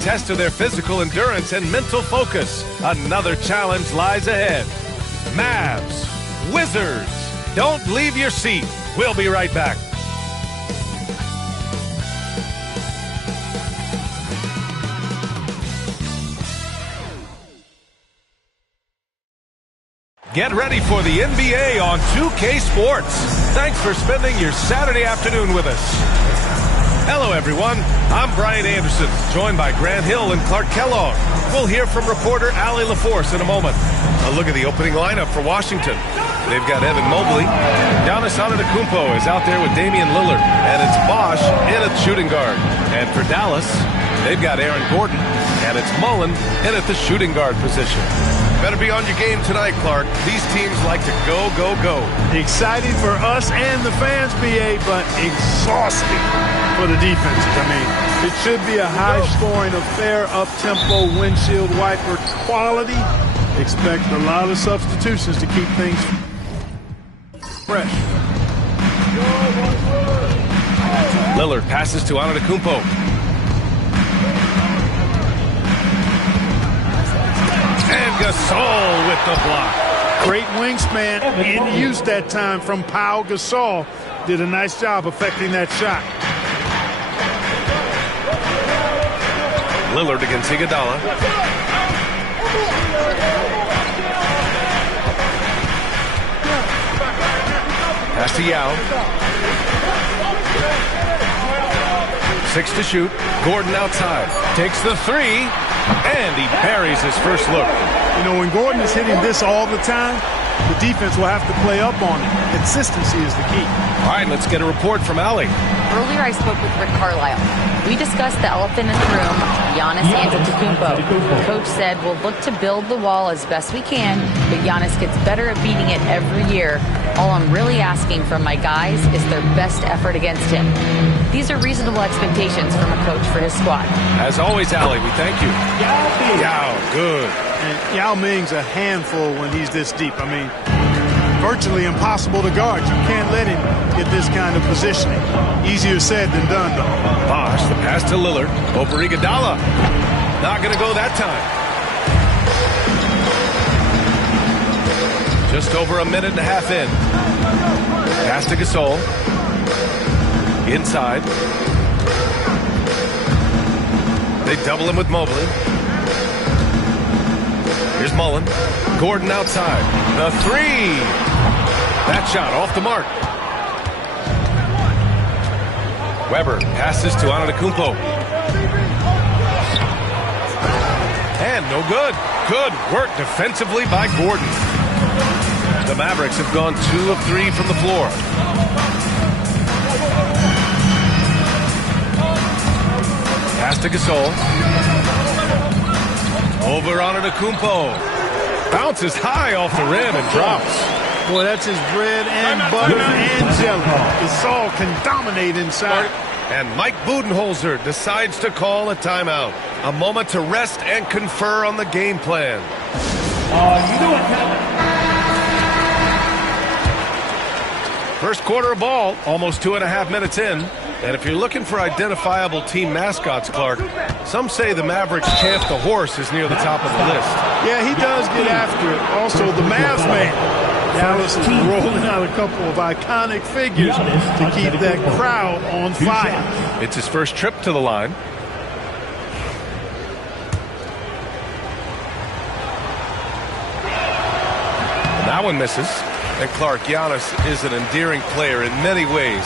Test of their physical endurance and mental focus. Another challenge lies ahead. Mavs, Wizards, don't leave your seat. We'll be right back. Get ready for the NBA on 2K Sports. Thanks for spending your Saturday afternoon with us. Hello, everyone. I'm Brian Anderson, joined by Grant Hill and Clark Kellogg. We'll hear from reporter Allie LaForce in a moment. A look at the opening lineup for Washington. They've got Evan Mobley. Giannis Antetokounmpo is out there with Damian Lillard. And it's Bosch in at shooting guard. And for Dallas, they've got Aaron Gordon. And it's Mullen in at the shooting guard position. Better be on your game tonight, Clark. These teams like to go, go, go. Exciting for us and the fans, BA, but exhausting for the defenses. I mean, it should be a high-scoring affair, up-tempo, windshield wiper quality. Expect a lot of substitutions to keep things fresh. Lillard passes to Antetokounmpo. And Gasol with the block. Great wingspan in use that time from Pau Gasol. Did a nice job affecting that shot. Lillard against Iguodala. Pass to Yao. 6 to shoot. Gordon outside. Takes the three. And he buries his first look. You know, when Gordon is hitting this all the time, the defense will have to play up on it. Consistency is the key. All right, let's get a report from Allie. Earlier I spoke with Rick Carlisle. We discussed the elephant in the room, Giannis Antetokounmpo. Coach said we'll look to build the wall as best we can, but Giannis gets better at beating it every year. All I'm really asking from my guys is their best effort against him. These are reasonable expectations from a coach for his squad. As always, Allie, we thank you. Yao, good. And Yao Ming's a handful when he's this deep. I mean, virtually impossible to guard. You can't let him get this kind of positioning. Easier said than done, though. Bosch, the pass to Lillard. Over Iguodala. Not going to go that time. Just over a minute and a half in. Pass to Gasol. Inside. They double him with Mobley. Here's Mullen. Gordon outside. The three. That shot off the mark. Weber passes to Antetokounmpo. And no good. Good work defensively by Gordon. The Mavericks have gone 2 of 3 from the floor. Pass to Gasol. Over Antetokounmpo. Bounces high off the rim and drops. Boy, that's his bread and butter and jelly. Gasol can dominate inside. And Mike Budenholzer decides to call a timeout. A moment to rest and confer on the game plan. First quarter of ball, almost 2.5 minutes in. And if you're looking for identifiable team mascots, Clark, some say the Mavericks champ the horse is near the top of the list. Yeah, he does get after it. Also, the Mavs man. Dallas is rolling out a couple of iconic figures to keep that crowd on fire. It's his first trip to the line. And that one misses. And Clark, Giannis is an endearing player in many ways.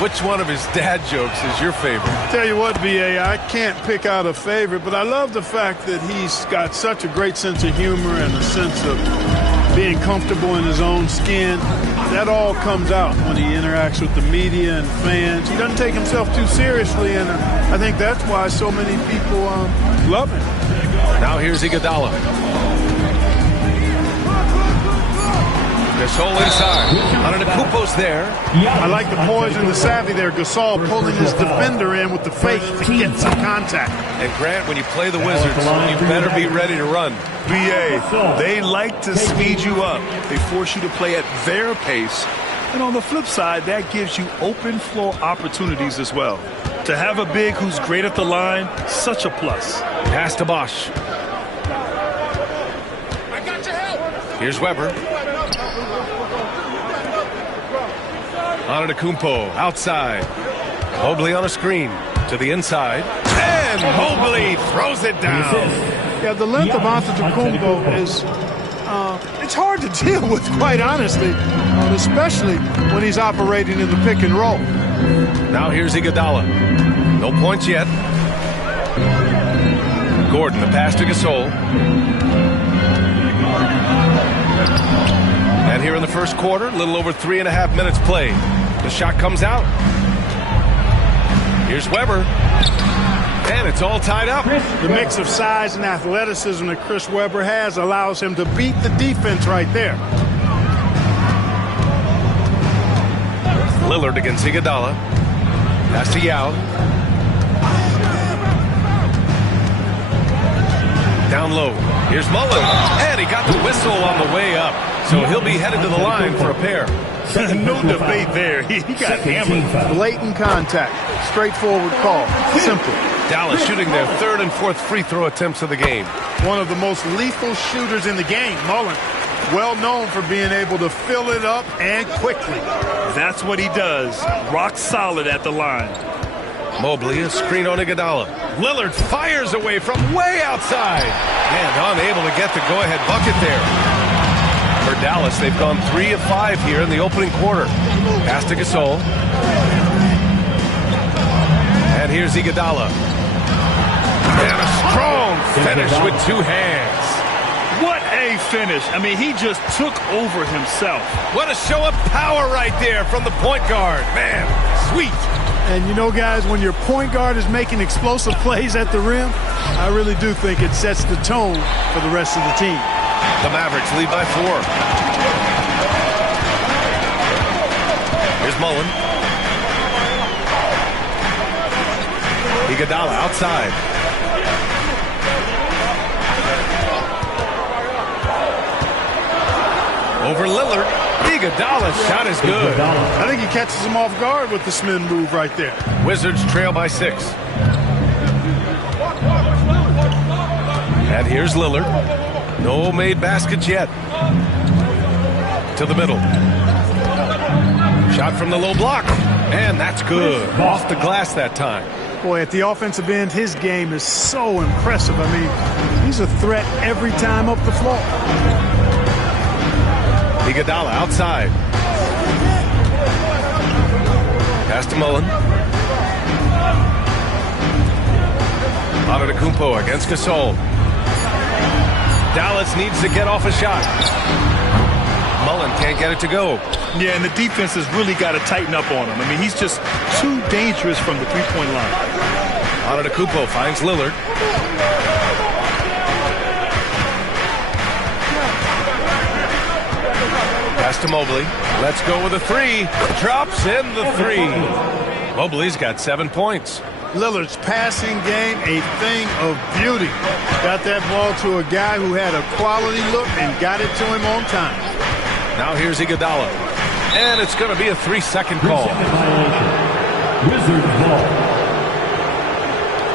Which one of his dad jokes is your favorite? Tell you what, B.A., I can't pick out a favorite, but I love the fact that he's got such a great sense of humor and a sense of being comfortable in his own skin. That all comes out when he interacts with the media and fans. He doesn't take himself too seriously, and I think that's why so many people love him. Now here's Iguodala. Gasol inside. Antetokounmpo's there. I like the poise and the savvy there. Gasol pulling his defender in with the fake to get some contact. And Grant, when you play the Wizards, you better be ready to run. BA, they like to speed you up. They force you to play at their pace. And on the flip side, that gives you open floor opportunities as well. To have a big who's great at the line, such a plus. Pass to Bosch. Here's Weber. Antetokounmpo outside. Mobley on a screen to the inside. And Mobley throws it down. Yeah, the length of Antetokounmpo is it's hard to deal with, quite honestly, especially when he's operating in the pick and roll. Now here's Iguodala. No points yet. Gordon, the pass to Gasol. And here in the first quarter, a little over 3.5 minutes played. The shot comes out. Here's Weber. And it's all tied up. The mix of size and athleticism that Chris Webber has allows him to beat the defense right there. Lillard against Iguodala. Pass to Yao. Down low. Here's Mullen. And he got the whistle on the way up. So he'll be headed to the line for a pair. No debate there. He got hammered. Blatant contact. Straightforward call. Simple. Dallas shooting their third and fourth free throw attempts of the game. One of the most lethal shooters in the game, Mullen. Well known for being able to fill it up and quickly. That's what he does. Rock solid at the line. Mobley, a screen on Iguodala. Lillard fires away from way outside. And unable to get the go-ahead bucket there. For Dallas, they've gone 3 of 5 here in the opening quarter. Pass to Gasol. And here's Iguodala. And a strong finish with 2 hands. What a finish. I mean, he just took over himself. What a show of power right there from the point guard. Man, sweet. And you know, guys, when your point guard is making explosive plays at the rim, I really do think it sets the tone for the rest of the team. The Mavericks lead by 4. Here's Mullen. Iguodala outside. Over Lillard. Iguodala's shot is good. I think he catches him off guard with the spin move right there. Wizards trail by 6. And here's Lillard. No made baskets yet. To the middle. Shot from the low block. And that's good. Off the glass that time. Boy, at the offensive end, his game is so impressive. I mean, he's a threat every time up the floor. Iguodala outside. Pass to Mullen. Antetokounmpo against Gasol. Dallas needs to get off a shot. Mullen can't get it to go. Yeah, and the defense has really got to tighten up on him. I mean, he's just too dangerous from the three-point line. Antetokounmpo finds Lillard. Pass to Mobley. Let's go with a 3. Drops in the 3. Mobley's got 7 points. Lillard's passing game, a thing of beauty. Got that ball to a guy who had a quality look and got it to him on time. Now here's Iguodala. And it's going to be a 3-second call. Wizards ball.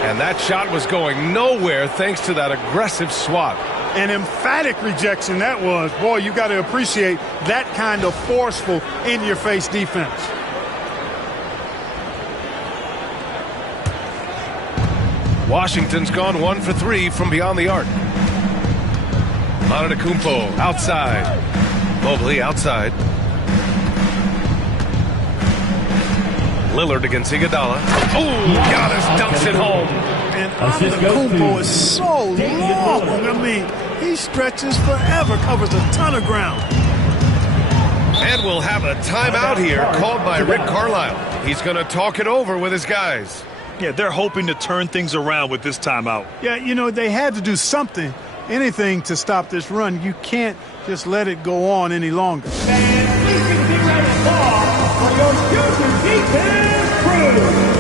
And that shot was going nowhere thanks to that aggressive swat. An emphatic rejection that was. Boy, you got to appreciate that kind of forceful, in-your-face defense. Washington's gone 1 for 3 from beyond the arc. Antetokounmpo outside. Mobley outside. Lillard against Iguodala. Oh, Giannis dunks it home. And Antetokounmpo is so long. I mean, he stretches forever, covers a ton of ground. And we'll have a timeout here called by Rick Carlisle. He's going to talk it over with his guys. Yeah, they're hoping to turn things around with this timeout. Yeah, you know, they had to do something, anything to stop this run. You can't just let it go on any longer. And please be ready for your future defense crew.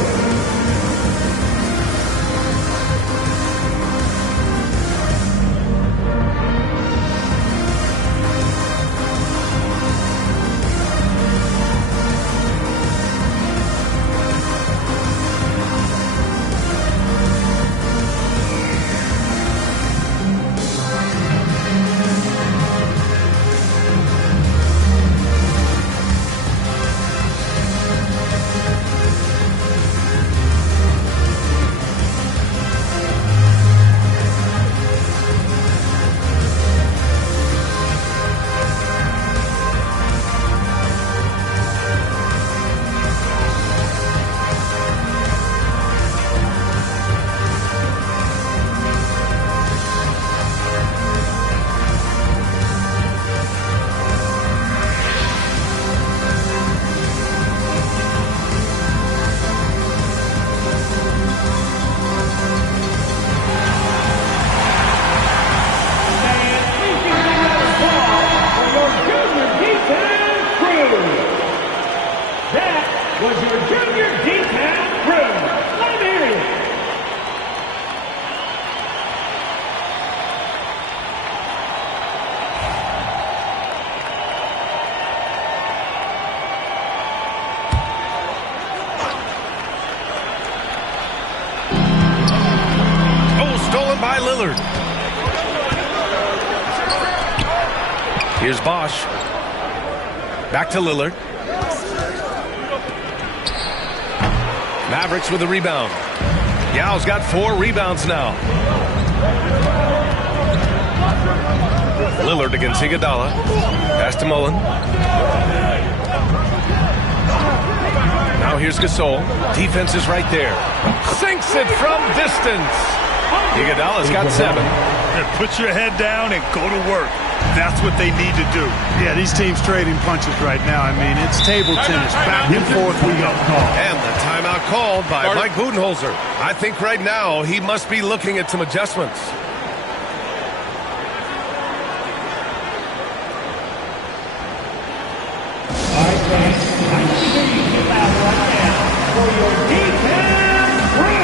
Lillard. Here's Bosch. Back to Lillard. Mavericks with a rebound. Yao's got 4 rebounds now. Lillard against Iguodala. Pass to Mullen. Now here's Gasol. Defense is right there. Sinks it from distance. Iguodala's got 7. Put your head down and go to work. That's what they need to do. Yeah, these teams trading punches right now. I mean, it's table tennis. Back and forth we go. And the timeout called by Mike Budenholzer. I think right now he must be looking at some adjustments. All right, guys. I need you to get out right now for your defense crew.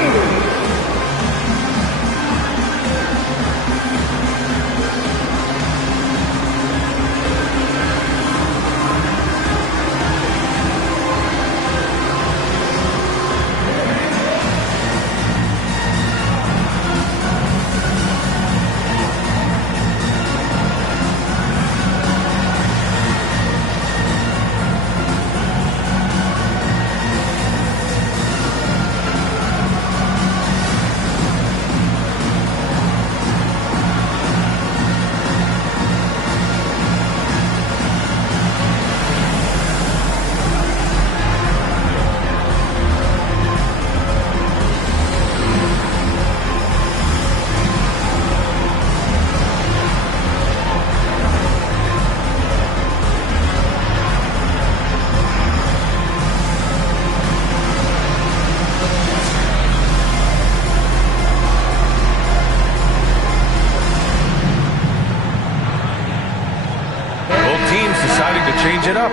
Deciding to change it up.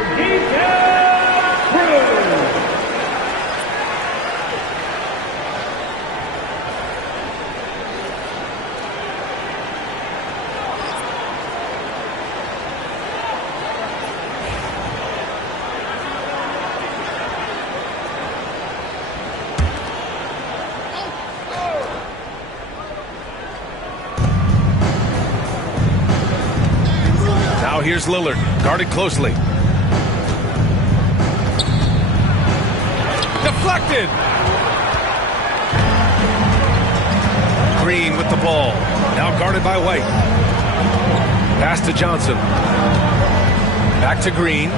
Now here's Lillard, guarded closely. Deflected! Green with the ball. Now guarded by White. Pass to Johnson. Back to Green.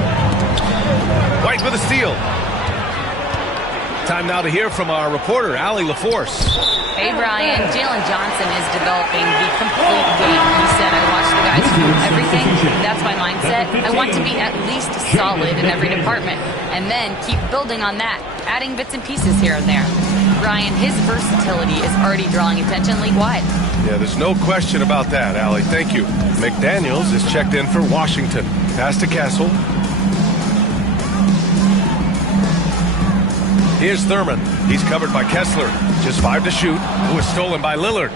White with a steal. Time now to hear from our reporter, Allie LaForce. Hey, Brian. Jalen Johnson is developing the complete game. He said, I watch the guys do everything. That's my mindset. I want to be at least solid in every department and then keep building on that, adding bits and pieces here and there. Brian, his versatility is already drawing attention league-wide. Yeah, there's no question about that, Allie. Thank you. McDaniels is checked in for Washington. Pass to Castle. Here's Thurman. He's covered by Kessler. Just 5 to shoot. Who is stolen by Lillard.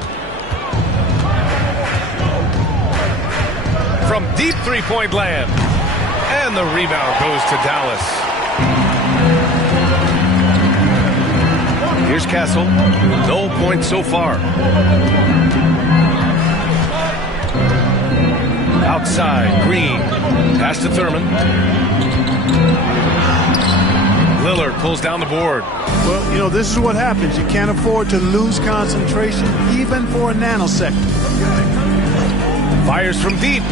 From deep three-point land. And the rebound goes to Dallas. Here's Castle. No points so far. Outside, Green. Pass to Thurman. Lillard pulls down the board. Well, you know, this is what happens. You can't afford to lose concentration, even for a nanosecond. Fires from deep.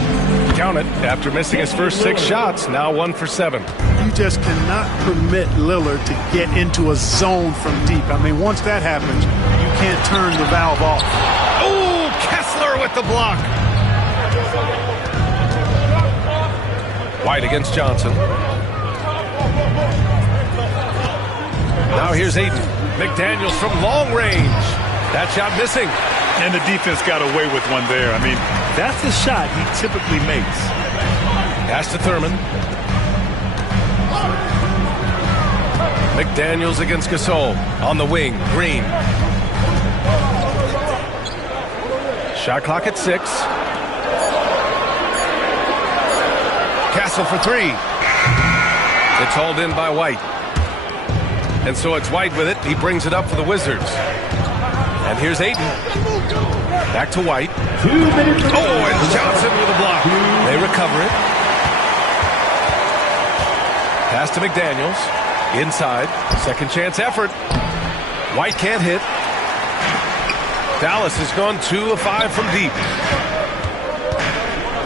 Count it. After missing his first 6 shots, now 1 for 7. You just cannot permit Lillard to get into a zone from deep. I mean, once that happens, you can't turn the valve off. Oh, Kessler with the block. White against Johnson. Now here's Ayton. McDaniels from long range. That shot missing. And the defense got away with one there. I mean, that's the shot he typically makes. Pass to Thurman. McDaniels against Gasol. On the wing, Green. Shot clock at 6. Castle for 3. It's hauled in by White. And so it's White with it. He brings it up for the Wizards. And here's Ayton. Back to White. Oh, and Johnson with a block. They recover it. Pass to McDaniels. Inside. Second chance effort. White can't hit. Dallas has gone 2 of 5 from deep.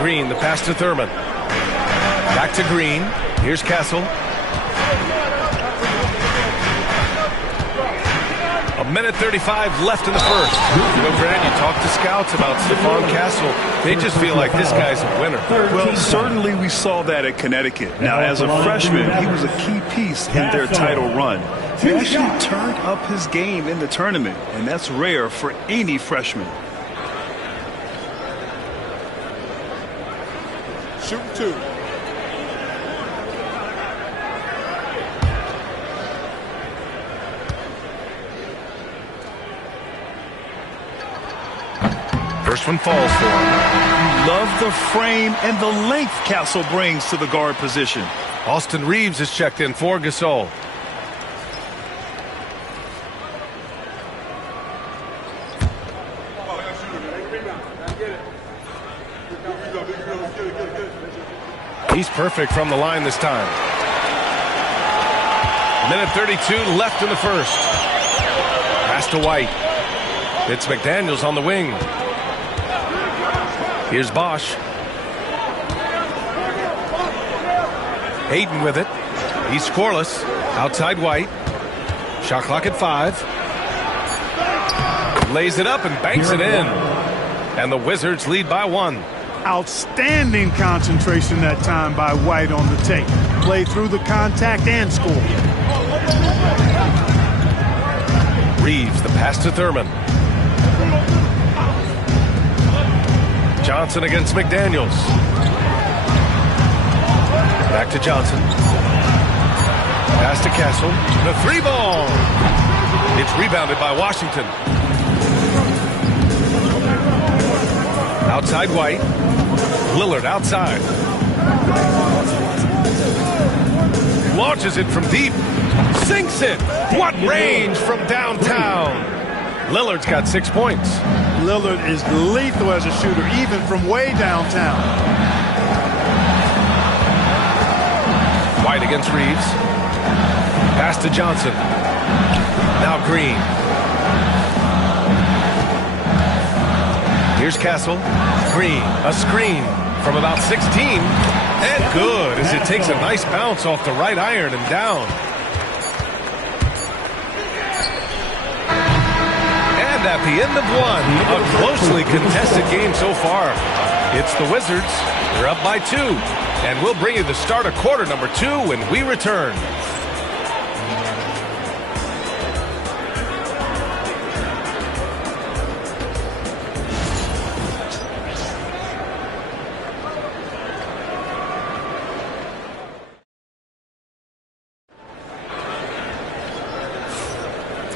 Green, the pass to Thurman. Back to Green. Here's Castle. A minute 35 left in the first. You know, Grant, you talk to scouts about Stephon Castle. They just feel like this guy's a winner. Well, certainly we saw that at Connecticut. Now, as a freshman, he was a key piece in their title run. He actually turned up his game in the tournament, and that's rare for any freshman. Shoot 2. First one falls for him. Love the frame and the length Castle brings to the guard position. Austin Reeves is checked in for Gasol. He's perfect from the line this time. Minute 32 left in the first. Pass to White. It's McDaniels on the wing. Here's Bosch. Ayton with it. He's scoreless. Outside White. Shot clock at 5. Lays it up and banks it in. And the Wizards lead by 1. Outstanding concentration that time by White on the tape. Play through the contact and score. Reeves, the pass to Thurman. Johnson against McDaniels. Back to Johnson. Pass to Castle. The 3-ball. It's rebounded by Washington. Outside White. Lillard outside. Launches it from deep. Sinks it. What range from downtown. Lillard's got 6 points. Lillard is lethal as a shooter, even from way downtown. White against Reeves. Pass to Johnson. Now Green. Here's Castle. Green, a screen from about 16. And good as it takes a nice bounce off the right iron and down. And at the end of 1, a closely contested game so far. It's the Wizards. They're up by 2. And we'll bring you the start of quarter number 2 when we return.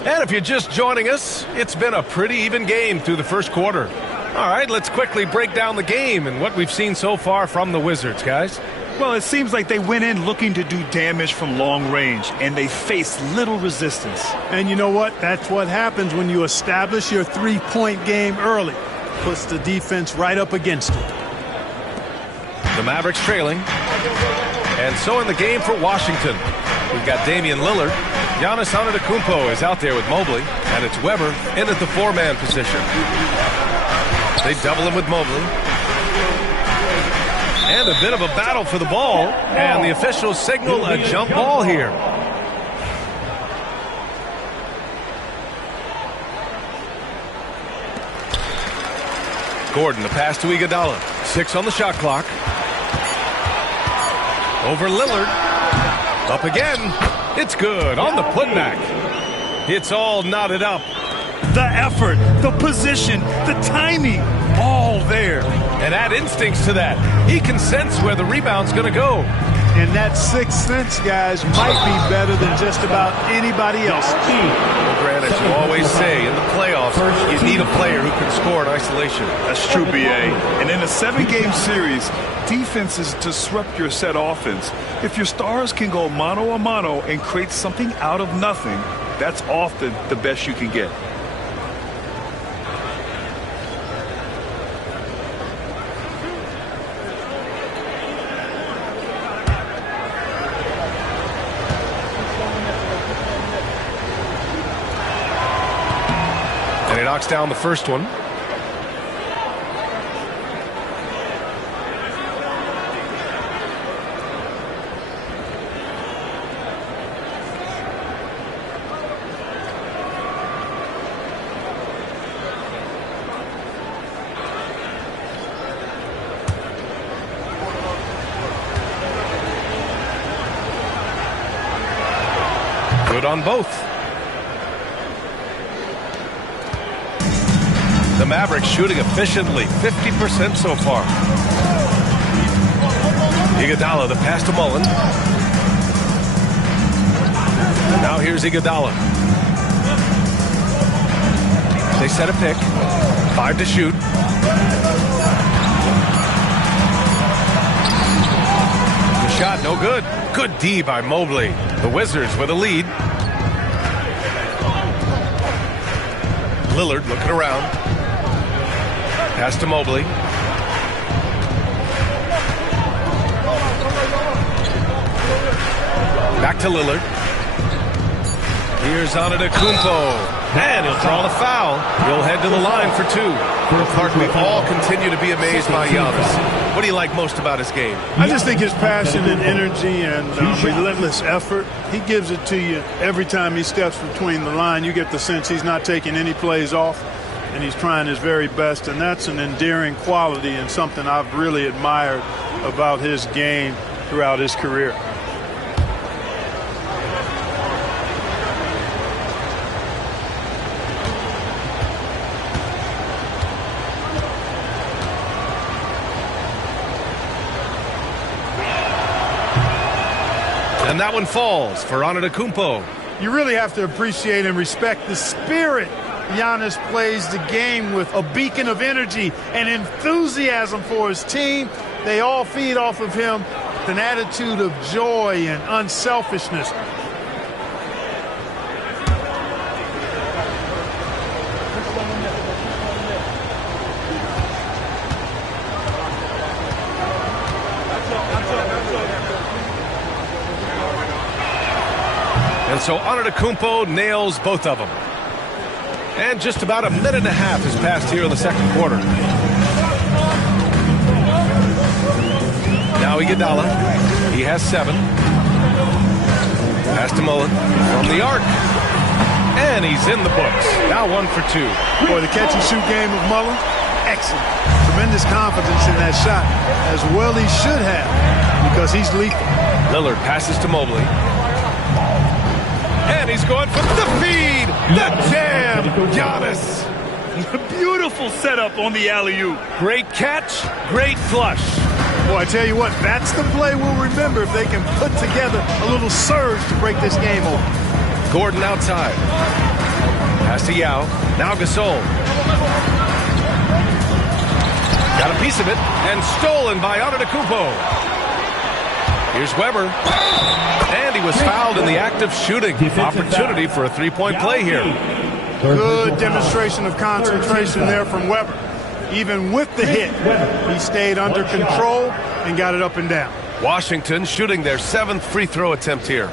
And if you're just joining us, it's been a pretty even game through the first quarter. All right, let's quickly break down the game and what we've seen so far from the Wizards, guys. Well, it seems like they went in looking to do damage from long range, and they faced little resistance. And you know what? That's what happens when you establish your three-point game early. Puts the defense right up against it. The Mavericks trailing. And so in the game for Washington, we've got Damian Lillard. Giannis Antetokounmpo is out there with Mobley, and it's Weber in at the 4-man position. They double him with Mobley. And a bit of a battle for the ball, and the officials signal a jump ball here. Gordon, the pass to Iguodala. 6 on the shot clock. Over Lillard. Up again. It's good on the putback. It's all knotted up. The effort, the position, the timing, all there. And add instincts to that. He can sense where the rebound's going to go. And that sixth sense, guys, might be better than just about anybody else. Well, Grant, as you always say, in the playoffs, you need a player who can score in isolation. That's true, B.A. And in a 7-game series, defenses disrupt your set offense. If your stars can go mano-a-mano and create something out of nothing, that's often the best you can get. knocks down the first one. Good on both. The Mavericks shooting efficiently, 50% so far. Iguodala, the pass to Mullen. Now here's Iguodala. They set a pick. 5 to shoot. The shot, no good. Good D by Mobley. The Wizards with a lead. Lillard looking around. Pass to Mobley. Back to Lillard. Here's Antetokounmpo. And he'll draw the foul. He'll head to the line for 2. Clark, we all continue to be amazed by Giannis. What do you like most about his game? I just think his passion and energy and relentless effort. He gives it to you every time he steps between the line. You get the sense he's not taking any plays off, and he's trying his very best, and that's an endearing quality and something I've really admired about his game throughout his career. And that one falls for Antetokounmpo. You really have to appreciate and respect the spirit Giannis plays the game with, a beacon of energy and enthusiasm for his team. They all feed off of him with an attitude of joy and unselfishness. And so Antetokounmpo nails both of them. And just about a minute and a half has passed here in the second quarter. Now Iguodala. He has 7. Pass to Mullen from the arc. And he's in the books. Now 1 for 2. Boy, the catch-and-shoot game of Mullen, excellent. Tremendous confidence in that shot, as well he should have, because he's lethal. Lillard passes to Mobley. And he's going for the feed. The jam. Giannis. Beautiful setup on the alley-oop. Great catch. Great flush. Boy, I tell you what, that's the play we'll remember if they can put together a little surge to break this game open. Gordon outside. Pass to Yao. Now Gasol. Got a piece of it. And stolen by Antetokounmpo. Here's Weber. And he was fouled in the act of shooting. Opportunity for a three-point play here. Good demonstration of concentration there from Weber. Even with the hit, he stayed under control and got it up and down. Washington shooting their 7th free throw attempt here.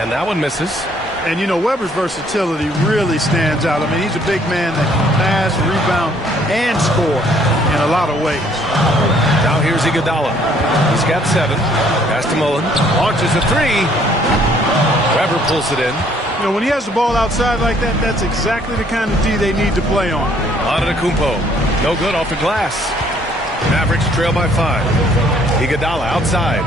And that one misses. And, you know, Weber's versatility really stands out. I mean, he's a big man that can pass, rebound, and score in a lot of ways. Now here's Iguodala. He's got 7. Pass to Mullen. Launches a 3. Weber pulls it in. You know, when he has the ball outside like that, that's exactly the kind of D they need to play on. Antetokounmpo. No good off the glass. Mavericks trail by 5. Iguodala outside.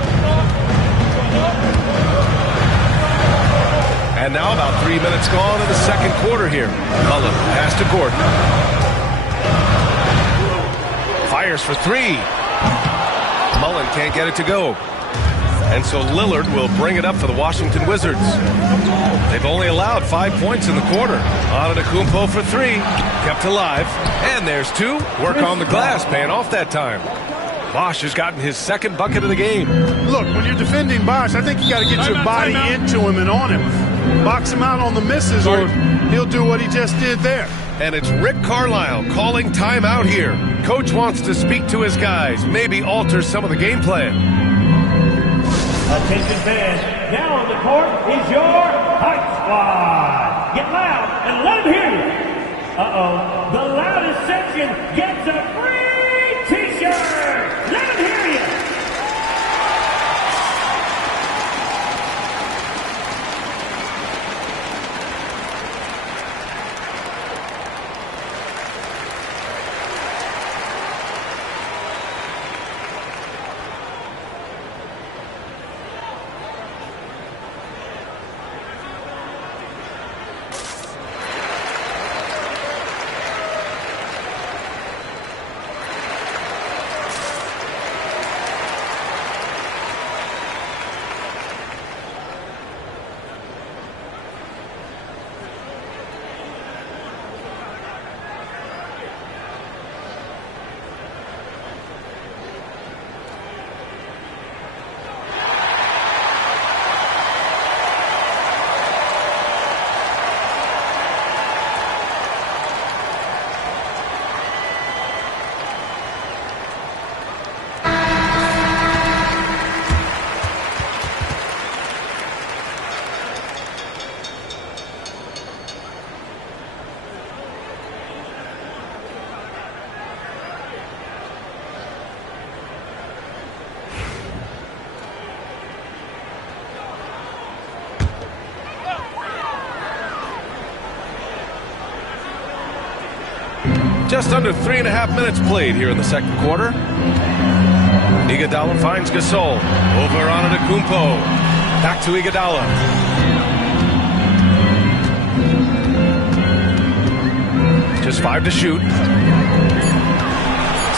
And now about 3 minutes gone in the second quarter here. Mullen pass to Gordon. Fires for 3. Mullen can't get it to go. And so Lillard will bring it up for the Washington Wizards. They've only allowed 5 points in the quarter. Antetokounmpo for 3, kept alive. And there's 2. Work on the glass, paying off that time. Bosch has gotten his second bucket of the game. Look, when you're defending Bosch, I think you got to get your body into him and on him. Box him out on the misses, or he'll do what he just did there. And it's Rick Carlisle calling timeout here. Coach wants to speak to his guys, maybe alter some of the game plan. Attention fans, now on the court is your Hype Squad. Get loud and let them hear you. Uh-oh, the loudest section gets a free t-shirt. Let them hear you. Just under 3.5 minutes played here in the second quarter. Iguodala finds Gasol. Over on Antetokounmpo. Back to Iguodala. Just 5 to shoot.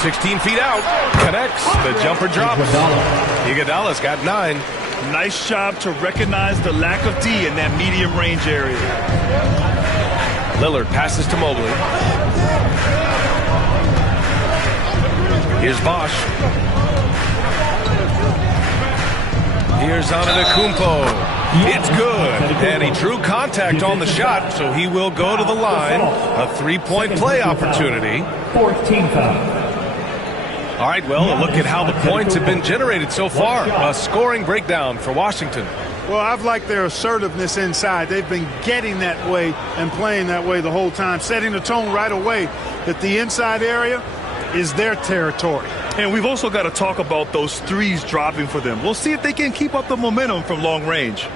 16 feet out. Connects. The jumper drops. Iguodala's got 9. Nice job to recognize the lack of D in that medium range area. Lillard passes to Mobley. Here's Bosch. Here's Antetokounmpo. It's good. And he drew contact on the shot, so he will go to the line. A 3-point play opportunity. 14 foul. All right, well, a look at how the points have been generated so far. A scoring breakdown for Washington. Well, I've liked their assertiveness inside. They've been getting that way and playing that way the whole time, setting the tone right away that the inside area is their territory. And we've also got to talk about those threes dropping for them. We'll see if they can keep up the momentum from long range.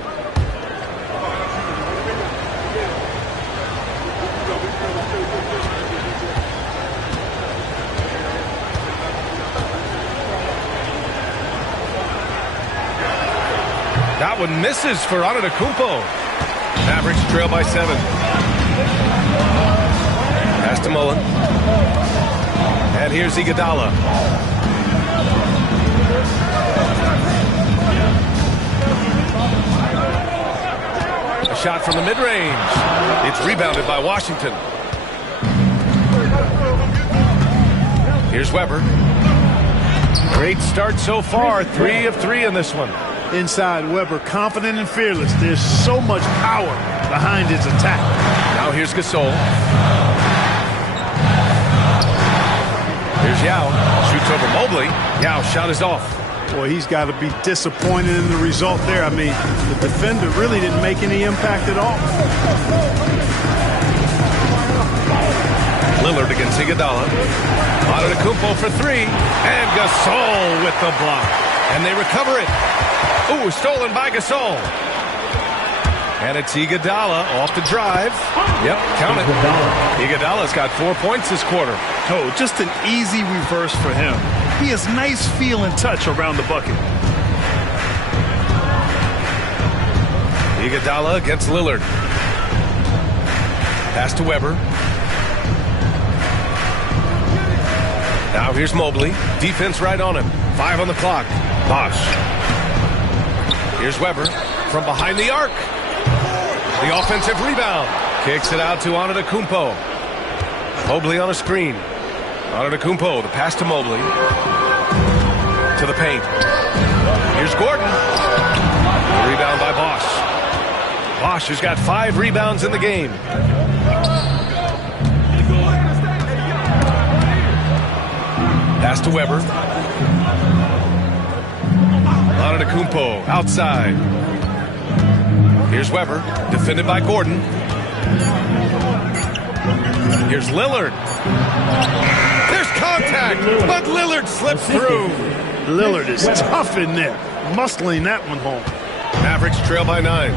That one misses for Antetokounmpo. Mavericks trail by 7. Pass to Mullen. And here's Iguodala. A shot from the mid-range. It's rebounded by Washington. Here's Weber. Great start so far. 3 of 3 in this one. Inside, Weber, confident and fearless. There's so much power behind his attack. Now here's Gasol. Here's Yao. Shoots over Mobley. Yao shot is off. Boy, he's got to be disappointed in the result there. I mean, the defender really didn't make any impact at all. Lillard against Iguodala. Antetokounmpo for 3. And Gasol with the block. And they recover it. Ooh, stolen by Gasol. And it's Iguodala off the drive. Yep, count it. Iguodala's got 4 points this quarter. Oh, just an easy reverse for him. He has nice feel and touch around the bucket. Iguodala against Lillard. Pass to Weber. Now here's Mobley. Defense right on him. 5 on the clock. Bosch. Here's Weber from behind the arc. The offensive rebound. Kicks it out to Antetokounmpo. Mobley on a screen. Antetokounmpo, the pass to Mobley. To the paint. Here's Gordon. The rebound by Bosch. Bosch has got 5 rebounds in the game. Pass to Weber. Antetokounmpo outside. Here's Weber, defended by Gordon. Here's Lillard. There's contact, but Lillard slipped through. Lillard is tough in there, muscling that one home. Mavericks trail by 9.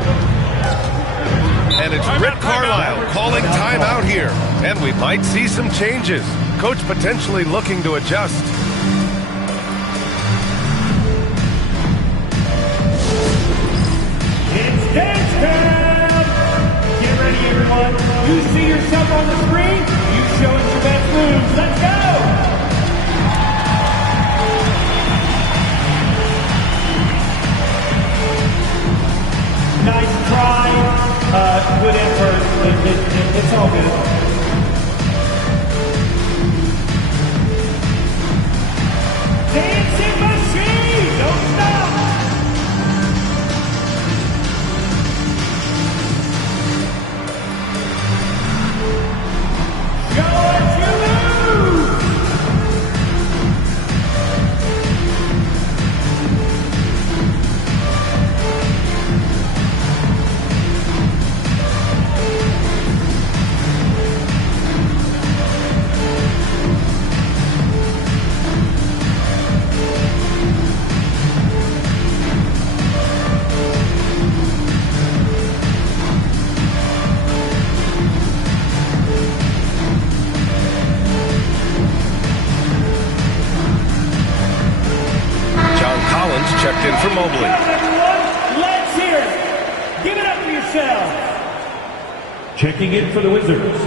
And it's Rick Carlisle calling timeout here. And we might see some changes. Coach potentially looking to adjust. It's dance time! Get ready, everyone. You see yourself on the screen, you show us your best moves. Let's go! Nice try. Good effort. It's all good. Dancing machine! Don't stop! Show us your move! Checked in for Mobley. Let's hear it. Give it up for yourselves. Checking in for the Wizards,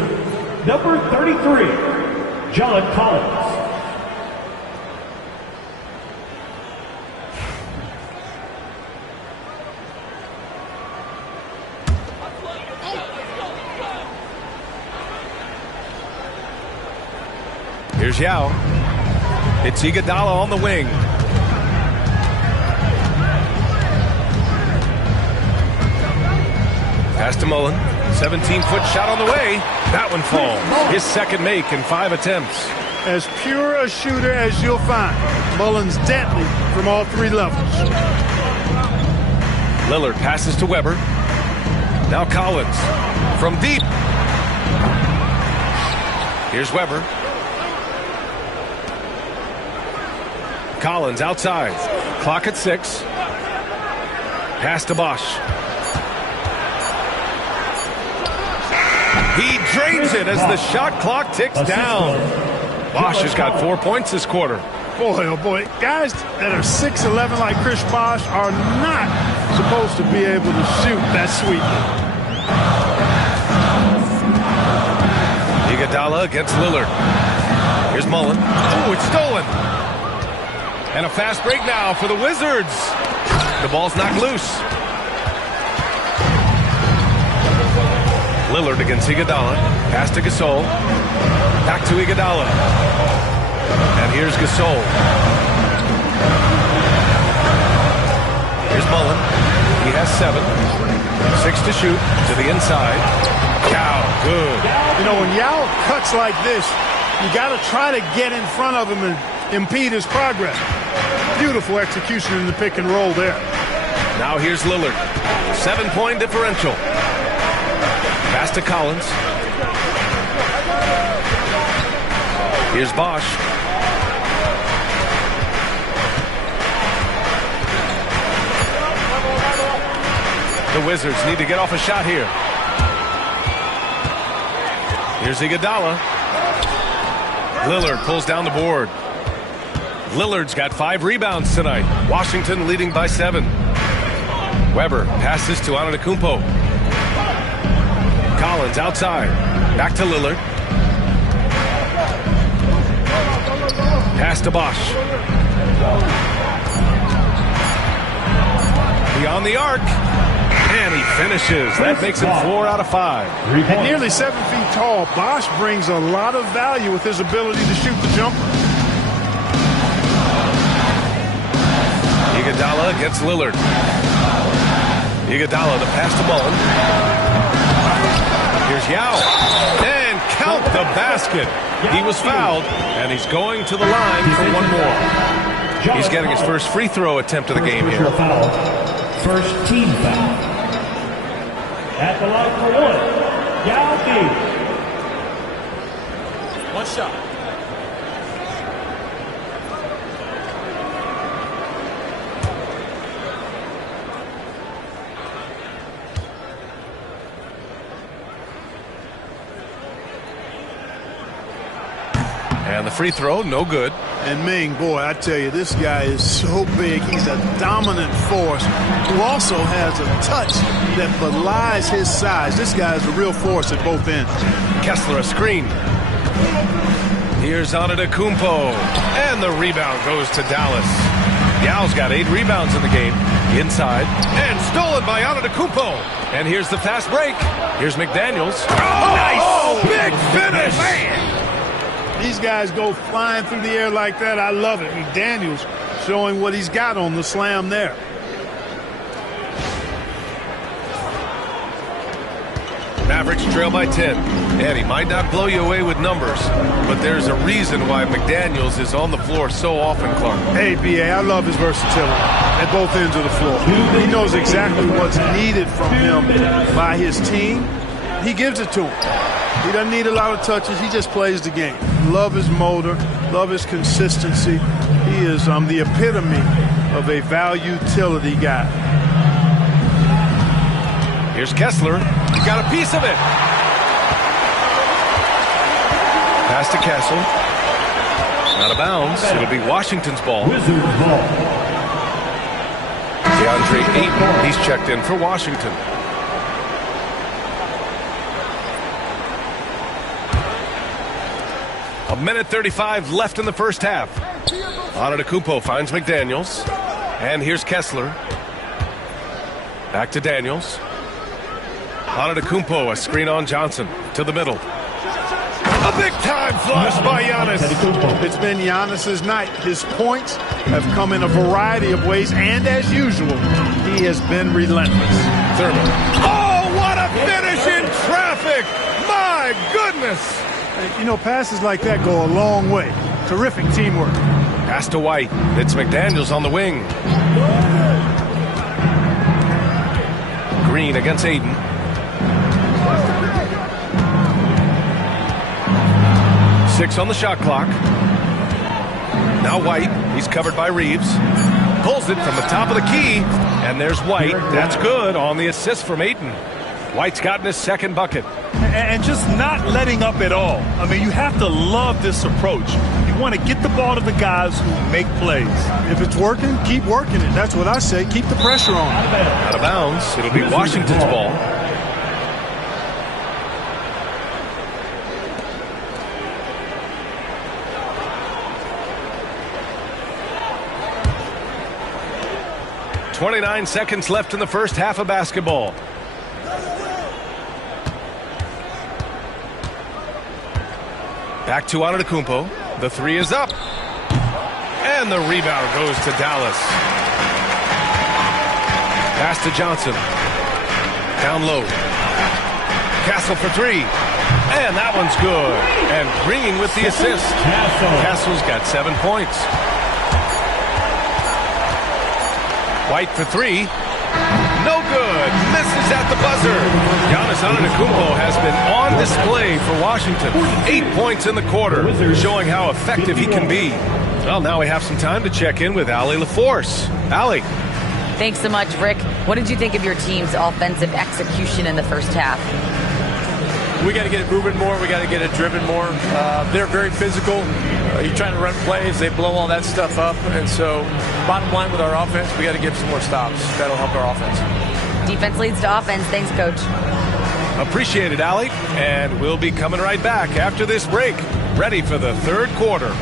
number 33, John Collins. Here's Yao. It's Iguodala on the wing. Pass to Mullen. 17-foot shot on the way. That one falls. His second make in 5 attempts. As pure a shooter as you'll find. Mullen's deadly from all 3 levels. Lillard passes to Weber. Now Collins from deep. Here's Weber. Collins outside. Clock at 6. Pass to Bosch. He drains it as the shot clock ticks down. Bosch has got 4 points this quarter. Boy, oh boy. Guys that are 6'11" like Chris Bosch are not supposed to be able to shoot that sweetly. Iguodala against Lillard. Here's Mullen. Oh, it's stolen. And a fast break now for the Wizards. The ball's knocked loose. Lillard against Iguodala. Pass to Gasol. Back to Iguodala. And here's Gasol. Here's Mullen. He has 7. 6 to shoot. To the inside. Yao. Good. You know, when Yao cuts like this, you got to try to get in front of him and impede his progress. Beautiful execution in the pick and roll there. Now here's Lillard. 7-point differential. Pass to Collins. Here's Bosch. The Wizards need to get off a shot here. Here's Iguodala. Lillard pulls down the board. Lillard's got 5 rebounds tonight. Washington leading by 7. Weber passes to Antetokounmpo. Collins outside. Back to Lillard. Pass to Bosch. Beyond the arc. And he finishes. That makes it 4 out of 5. At nearly 7 feet tall, Bosch brings a lot of value with his ability to shoot the jumper. Iguodala against Lillard. Iguodala to pass to Mullen. Here's Yao. And count the basket. He was fouled, and he's going to the line for one more. He's getting his first free throw attempt of the game here. First team foul. At the line for one, Yao B. One shot. And the free throw, no good. And Ming, boy, I tell you, this guy is so big. He's a dominant force who also has a touch that belies his size. This guy is a real force at both ends. Kessler a screen. Here's Antetokounmpo. And the rebound goes to Dallas. Yao's got 8 rebounds in the game. Inside. And stolen by Antetokounmpo. And here's the fast break. Here's McDaniels. Oh, nice! Big finish! Man! These guys go flying through the air like that. I love it. McDaniels showing what he's got on the slam there. Mavericks trail by 10. And he might not blow you away with numbers, but there's a reason why McDaniels is on the floor so often, Clark. Hey, B.A., I love his versatility at both ends of the floor. He knows exactly what's needed from him by his team. He gives it to him. He doesn't need a lot of touches. He just plays the game. Love his motor. Love his consistency. He is the epitome of a value-utility guy. Here's Kessler. He got a piece of it. Pass to Kessler. Out of bounds. It'll be Washington's ball. Wizards ball. DeAndre Ayton. He's checked in for Washington. A minute 35 left in the first half. Antetokounmpo finds McDaniels. And here's Kessler. Back to Daniels. Antetokounmpo, a screen on Johnson. To the middle. A big-time flush by Giannis. It's been Giannis's night. His points have come in a variety of ways, and as usual, he has been relentless. Thurman. Oh, what a finish in traffic! My goodness! You know, passes like that go a long way. Terrific teamwork. Pass to White. It's McDaniels on the wing. Green against Ayton. Six on the shot clock. Now White. He's covered by Reeves. Pulls it from the top of the key. And there's White. That's good on the assist from Ayton. White's gotten his second bucket. And just not letting up at all. I mean, you have to love this approach. You want to get the ball to the guys who make plays. If it's working, keep working it. That's what I say. Keep the pressure on. Out of bounds. It'll be Washington's ball. .29 seconds left in the first half of basketball. Back to Antetokounmpo. The three is up. And the rebound goes to Dallas. Pass to Johnson. Down low. Castle for three. And that one's good. And Green with the assist. Castle's got 7 points. White for three. No good. Misses at the buzzer. Giannis Antetokounmpo has been on display for Washington. 8 points in the quarter, showing how effective he can be. Well, now we have some time to check in with Allie LaForce. Allie. Thanks so much, Rick. What did you think of your team's offensive execution in the first half? We got to get it moving more. We got to get it driven more. They're very physical. You're trying to run plays. They blow all that stuff up. And so, bottom line with our offense, we got to get some more stops. That'll help our offense. Defense leads to offense. Thanks, Coach. Appreciate it, Allie. And we'll be coming right back after this break. Ready for the third quarter.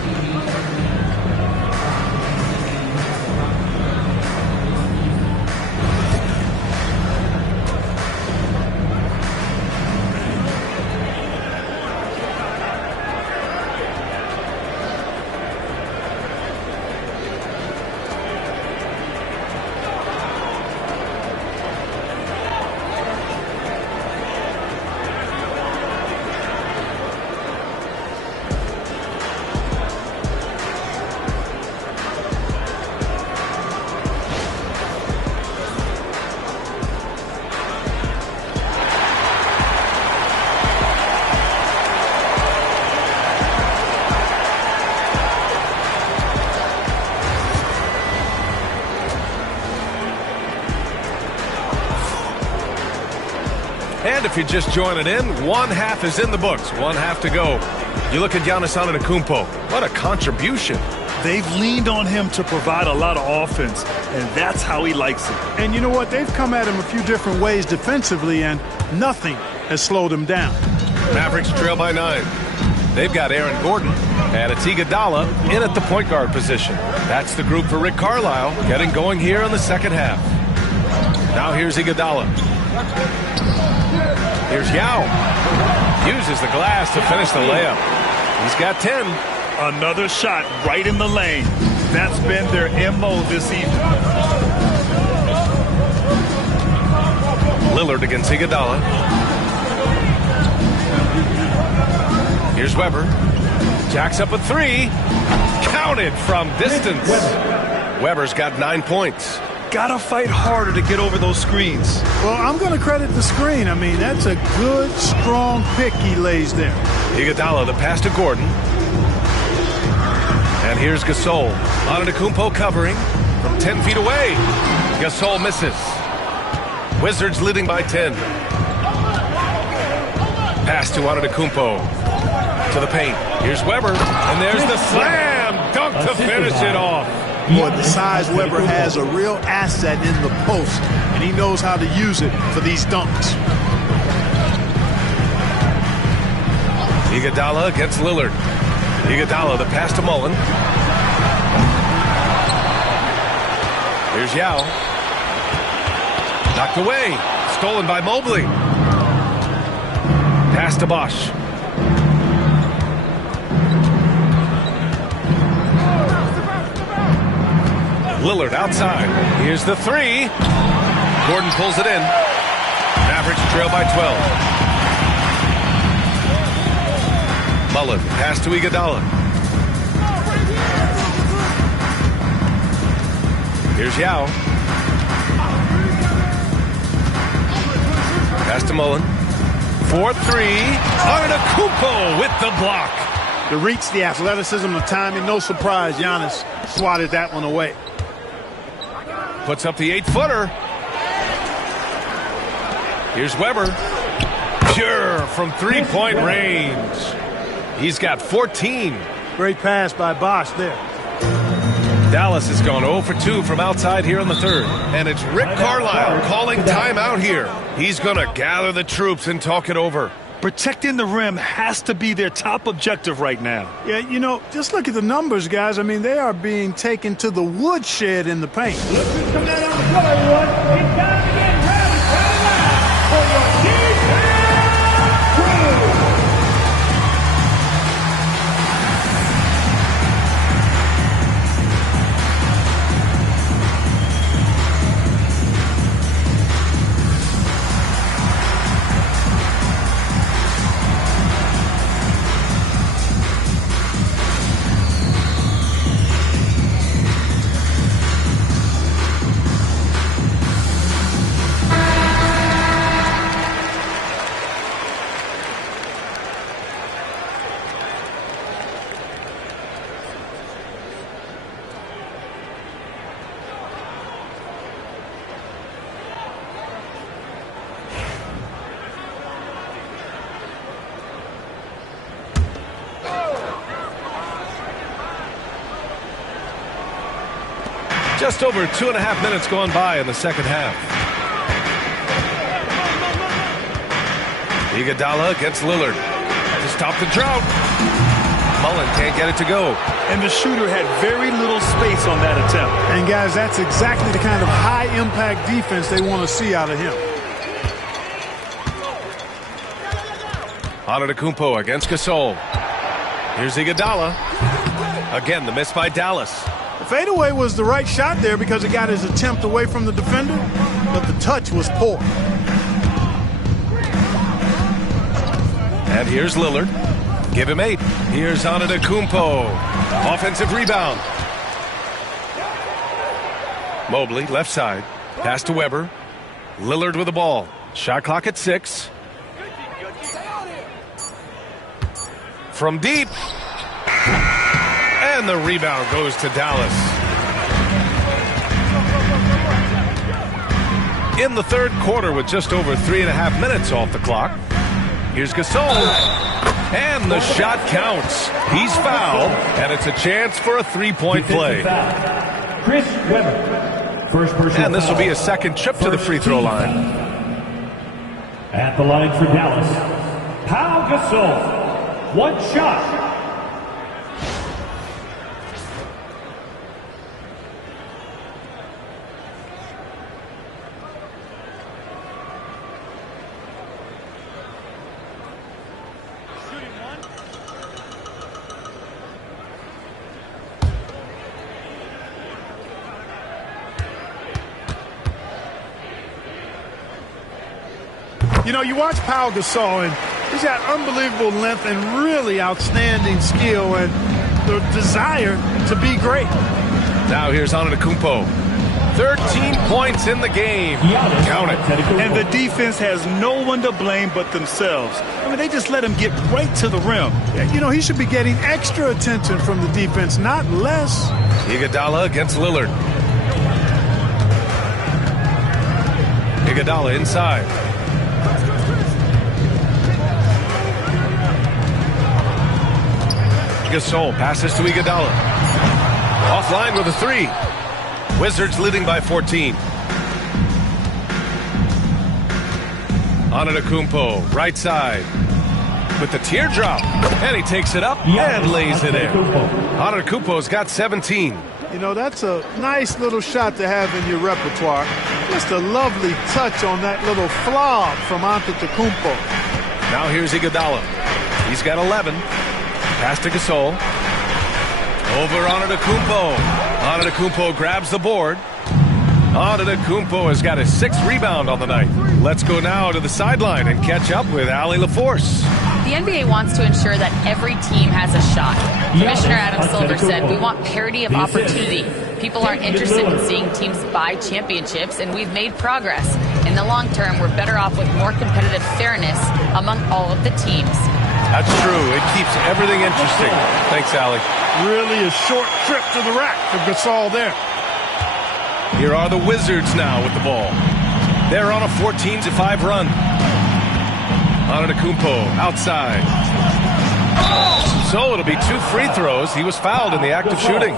And if you're just joining in, one half is in the books. One half to go. You look at Giannis Antetokounmpo. What a contribution. They've leaned on him to provide a lot of offense, and that's how he likes it. And you know what? They've come at him a few different ways defensively, and nothing has slowed him down. Mavericks trail by 9. They've got Aaron Gordon, and it's Iguodala in at the point guard position. That's the group for Rick Carlisle, getting going here in the second half. Now here's Iguodala. Here's Yao. Uses the glass to finish the layup. He's got 10. Another shot right in the lane. That's been their MO this evening. Lillard against Iguodala. Here's Weber. Jacks up a 3. Counted from distance. Weber's got 9 points. Gotta fight harder to get over those screens. Well, I'm going to credit the screen. I mean, that's a good, strong pick he lays there. Iguodala, the pass to Gordon. And here's Gasol. Antetokounmpo covering from 10 feet away. Gasol misses. Wizards leading by 10. Pass to Antetokounmpo. To the paint. Here's Weber. And there's the slam dunk to finish it off. Boy, the size Weber has a real asset in the post, and he knows how to use it for these dunks. Iguodala against Lillard. Iguodala, the pass to Mullen. Here's Yao. Knocked away. Stolen by Mobley. Pass to Bosch. Lillard outside. Here's the 3. Gordon pulls it in. Mavericks trail by 12. Mullen, pass to Iguodala. Here's Yao. Pass to Mullen. 4-3. Antetokounmpo with the block. The reach, the athleticism, the timing. No surprise, Giannis swatted that one away. Puts up the 8-footer. Here's Weber. Pure from three-point range. He's got 14. Great pass by Bosch there. Dallas has gone 0 for 2 from outside here in the third. And it's Rick Carlisle calling timeout here. He's going to gather the troops and talk it over. Protecting the rim has to be their top objective right now. Yeah, you know, just look at the numbers, guys. I mean, they are being taken to the woodshed in the paint. Come down on the floor, everyone. It's time to get ready for your defense crew. Just over 2.5 minutes gone by in the second half. Iguodala against Lillard to stop the drought. Mullen can't get it to go. And the shooter had very little space on that attempt. And, guys, that's exactly the kind of high-impact defense they want to see out of him. Antetokounmpo against Gasol. Here's Iguodala. Again, the miss by Dallas. The fadeaway was the right shot there because it got his attempt away from the defender, but the touch was poor. And here's Lillard. Give him 8. Here's Antetokounmpo. Offensive rebound. Mobley, left side. Pass to Weber. Lillard with the ball. Shot clock at 6. From deep. And the rebound goes to Dallas. in the third quarter with just over 3.5 minutes off the clock. Here's Gasol, and the shot counts. He's fouled, and it's a chance for a three-point play. Chris Webber, first personal And this will foul. be a second trip to the free throw line. At the line for Dallas, Pau Gasol. One shot. You know, you watch Pau Gasol, and he's got unbelievable length and really outstanding skill and the desire to be great. Now here's Antetokounmpo. 13 points in the game. Count it. And the defense has no one to blame but themselves. I mean, they just let him get right to the rim. You know, he should be getting extra attention from the defense, not less. Iguodala against Lillard. Iguodala inside. Gasol passes to Iguodala. Offline with a three. Wizards leading by 14. Antetokounmpo, right side. With the teardrop. And he takes it up and lays it in. Antetokounmpo's got 17. You know, that's a nice little shot to have in your repertoire. Just a lovely touch on that little flop from Antetokounmpo. Now here's Iguodala. He's got 11. Pass to Gasol. Over Antetokounmpo. Antetokounmpo grabs the board. Antetokounmpo has got his 6th rebound on the night. Let's go now to the sideline and catch up with Allie LaForce. The NBA wants to ensure that every team has a shot. Commissioner Adam Silver said, we want parity of opportunity. People aren't interested in seeing teams buy championships, and we've made progress. In the long term, we're better off with more competitive fairness among all of the teams. That's true. It keeps everything interesting. Thanks, Allie. Really a short trip to the rack for Gasol there. Here are the Wizards now with the ball. They're on a 14-5 run. Antetokounmpo outside. So it'll be 2 free throws. He was fouled in the act of shooting.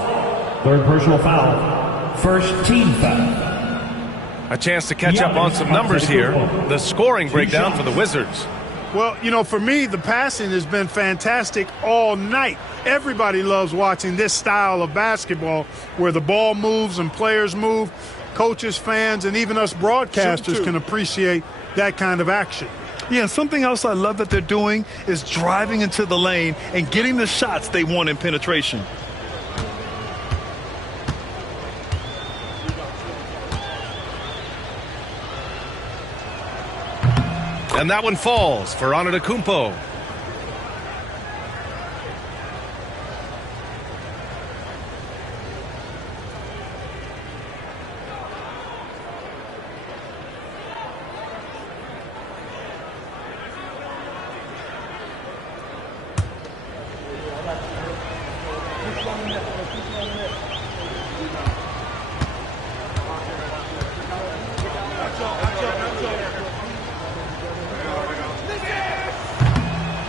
Third personal foul. First team foul. A chance to catch up on some numbers here. The scoring breakdown for the Wizards. Well, you know, for me, the passing has been fantastic all night. Everybody loves watching this style of basketball where the ball moves and players move. Coaches, fans, and even us broadcasters can appreciate that kind of action. Yeah, and something else I love that they're doing is driving into the lane and getting the shots they want in penetration. And that one falls for Antetokounmpo.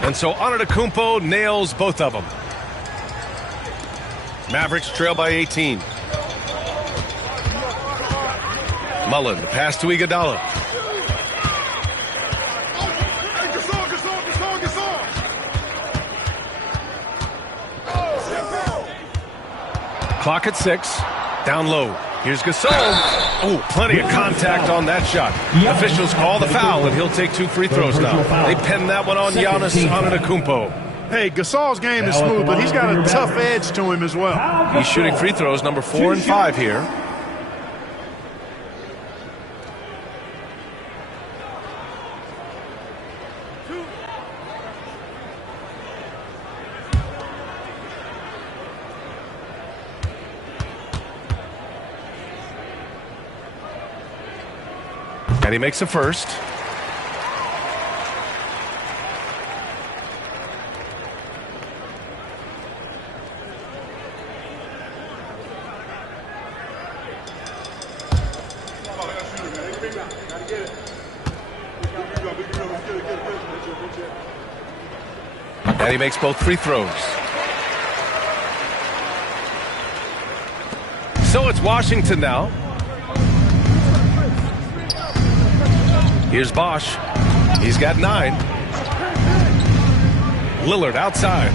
And so Antetokounmpo nails both of them. Mavericks trail by 18. Mullen, the pass to Iguodala. Clock at 6. Down low. Here's Gasol. Oh, plenty of contact on that shot. Officials call the foul, and he'll take 2 free throws now. They pin that one on Giannis Antetokounmpo. Hey, Gasol's game is smooth, but he's got a tough edge to him as well. He's shooting free throws number 4 and 5 here. And he makes the first. And he makes both free throws. So it's Washington now. Here's Bosch. He's got 9. Lillard outside.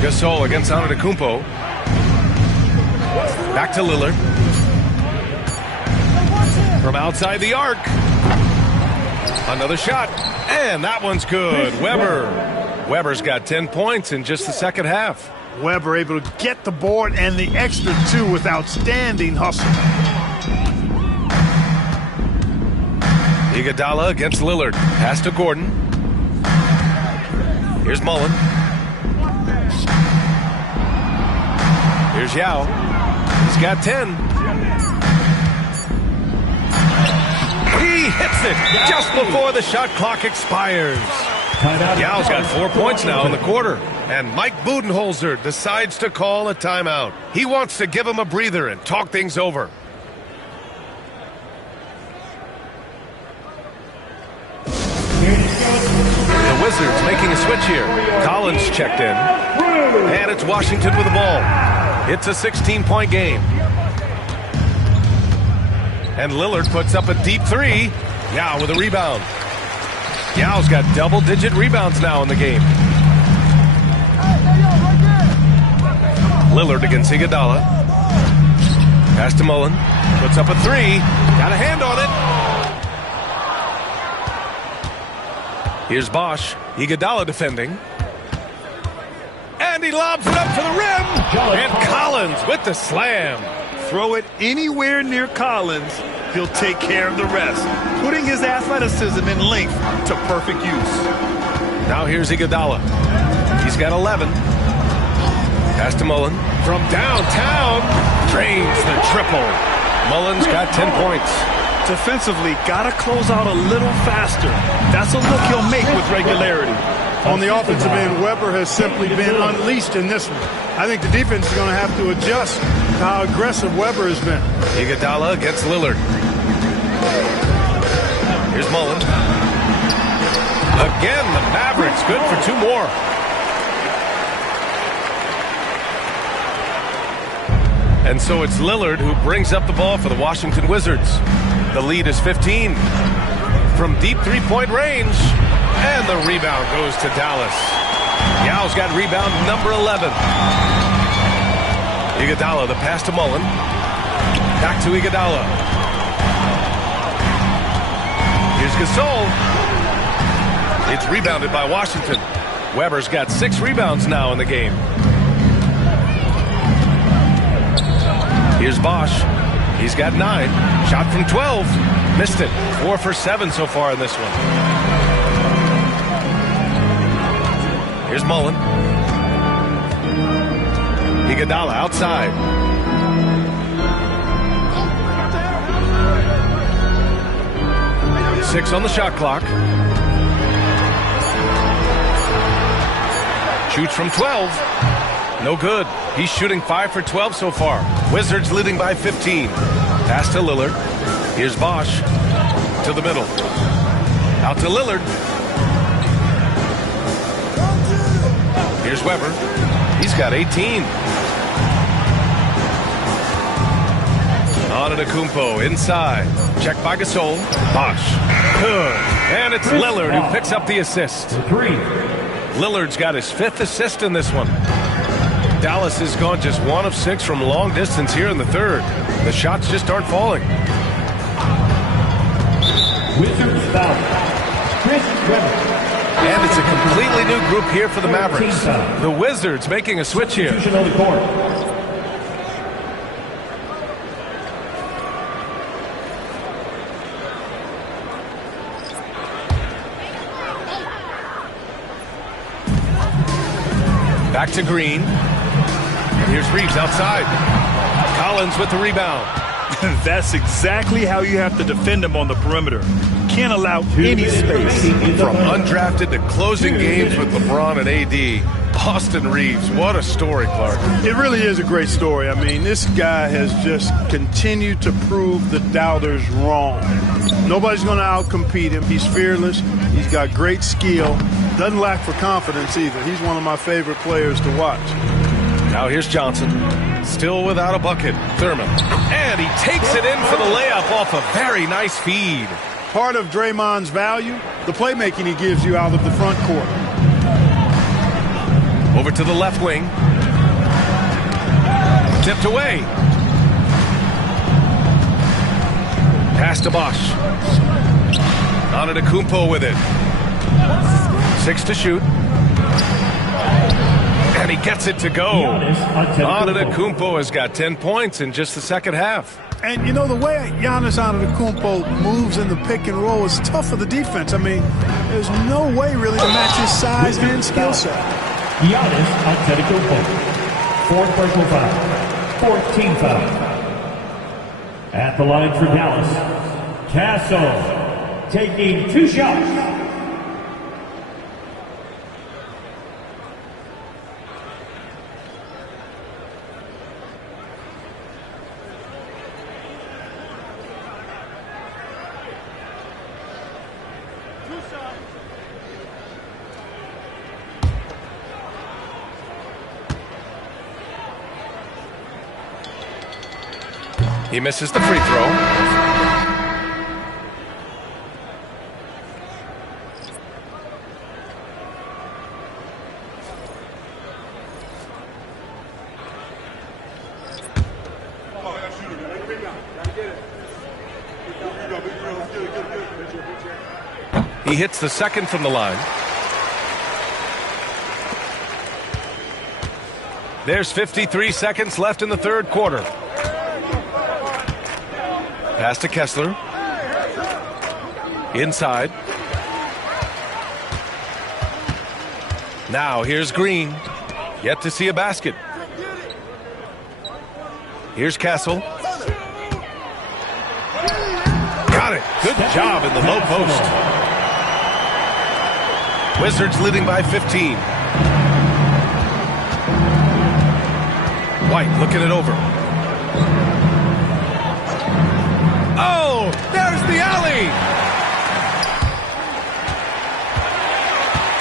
Gasol against Antetokounmpo. Back to Lillard. From outside the arc. Another shot. And that one's good. Weber's got 10 points in just the second half. Weber able to get the board and the extra 2 with outstanding hustle. Iguodala against Lillard. Pass to Gordon. Here's Mullen. Here's Yao. He's got 10. He hits it just before the shot clock expires. Yao's got 4 points now in the quarter. And Mike Budenholzer decides to call a timeout. He wants to give him a breather and talk things over. The Wizards making a switch here. Collins checked in. And it's Washington with the ball. It's a 16-point game. And Lillard puts up a deep 3. Yao with a rebound. Yao's got double-digit rebounds now in the game. Lillard against Iguodala. Pass to Mullen. Puts up a 3. Got a hand on it. Here's Bosch. Iguodala defending. And he lobs it up for the rim. And Collins with the slam. Throw it anywhere near Collins, he'll take care of the rest, putting his athleticism and length to perfect use. Now here's Iguodala. He's got 11. Pass to Mullen. From downtown, drains the triple. Mullen's got 10 points. Defensively, got to close out a little faster. That's a look he'll make with regularity. On the offensive end, Weber has simply been unleashed in this one. I think the defense is going to have to adjust to how aggressive Weber has been. Iguodala against Lillard. Here's Mullen. Again, the Mavericks good for 2 more. And so it's Lillard who brings up the ball for the Washington Wizards. The lead is 15. From deep 3-point range. And the rebound goes to Dallas. Yao's got rebound number 11. Iguodala, the pass to Mullen. Back to Iguodala. Here's Gasol. It's rebounded by Washington. Weber's got 6 rebounds now in the game. Here's Bosch. He's got 9. Shot from 12. Missed it. 4 for 7 so far in this one. Here's Mullen. Iguodala outside. Six on the shot clock. Shoots from 12. No good. He's shooting 5 for 12 so far. Wizards leading by 15. Pass to Lillard. Here's Bosch. To the middle. Out to Lillard. Here's Weber. He's got 18. Antetokounmpo inside. Check by Gasol. Bosch. Good. And it's Lillard who picks up the assist. Lillard's got his 5th assist in this one. Dallas has gone just 1 of 6 from long distance here in the third. The shots just aren't falling. Wizards foul. Chris Webber. And it's a completely new group here for the Mavericks. The Wizards making a switch here. Back to Green. And here's Reeves outside. Collins with the rebound. That's exactly how you have to defend him on the perimeter. Can't allow any space. From undrafted to closing games with LeBron and AD, Austin Reeves, what a story, Clark. It really is a great story. I mean, this guy has just continued to prove the doubters wrong. Nobody's going to outcompete him. He's fearless. He's got great skill. Doesn't lack for confidence either. He's one of my favorite players to watch. Now here's Johnson. Still without a bucket. Thurman. And he takes it in for the layup off a very nice feed. Part of Draymond's value, the playmaking he gives you out of the front court. Over to the left wing. Tipped away. Pass to Bosch. Antetokounmpo with it. 6 to shoot. And he gets it to go. Antetokounmpo has got 10 points in just the second half. And, you know, the way Giannis Antetokounmpo moves in the pick and roll is tough for the defense. I mean, there's no way really to match his size and skill set. Giannis Antetokounmpo. 4th personal foul. 14 foul. At the line for Dallas, Castle taking 2 shots. He misses the free throw. He hits the second from the line. There's 53 seconds left in the third quarter. Pass to Kessler. Inside. Now here's Green. Yet to see a basket. Here's Castle. Got it. Good job in the low post. Wizards leading by 15. White looking it over. Oh, there's the alley.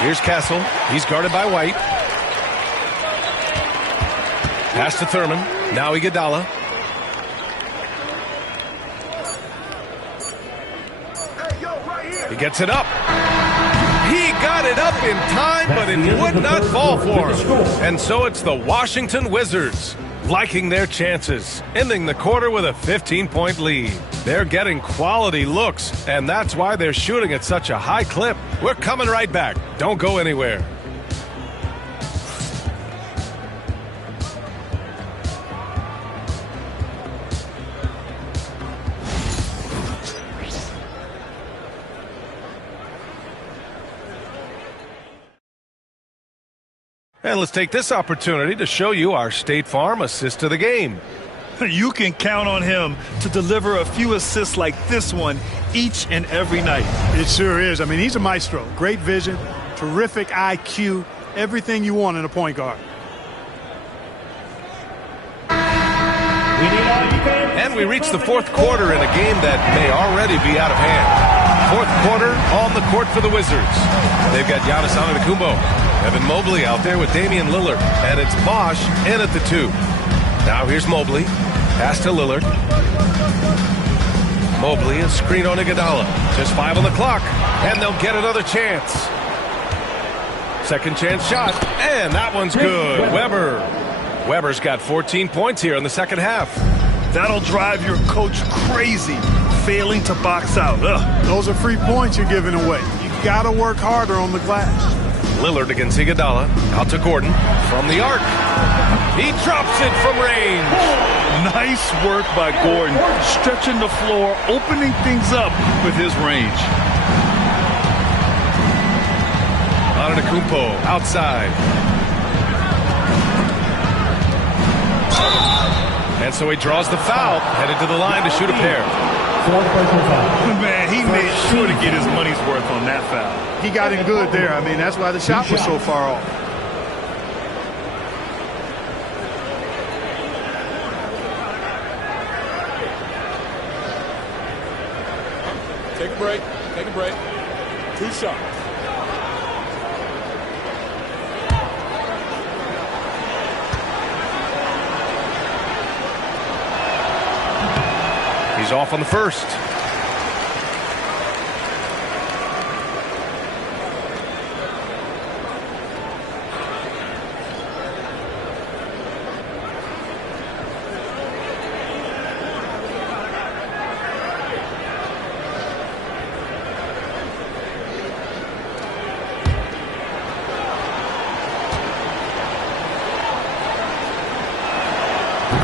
Here's Castle. He's guarded by White. Pass to Thurman. Now Iguodala. He gets it up. He got it up in time, but it would not fall for him. And so it's the Washington Wizards liking their chances, ending the quarter with a 15-point lead. They're getting quality looks, and that's why they're shooting at such a high clip. We're coming right back. Don't go anywhere. And let's take this opportunity to show you our State Farm assist to the game. You can count on him to deliver a few assists like this one each and every night. It sure is. I mean, he's a maestro. Great vision, terrific IQ, everything you want in a point guard. And we reach the fourth quarter in a game that may already be out of hand. Fourth quarter on the court for the Wizards. They've got Giannis Antetokounmpo, Evan Mobley out there with Damian Lillard, and it's Bosch in at the 2. Now here's Mobley. Pass to Lillard. Mobley, a screen on Iguodala. Just 5 on the clock, and they'll get another chance. Second chance shot, and that one's good. Weber's got 14 points here in the second half. That'll drive your coach crazy, failing to box out. Those are free points you're giving away. You got to work harder on the glass. Lillard against Iguodala. Out to Gordon from the arc. He drops it from range. Nice work by Gordon, stretching the floor, opening things up with his range. Antetokounmpo outside. And so he draws the foul, headed to the line to shoot a pair. Man, he made sure to get his money's worth on that foul. He got in good there. I mean, that's why the shot was so far off. Take a break. Take a break. 2 shots. He's off on the first.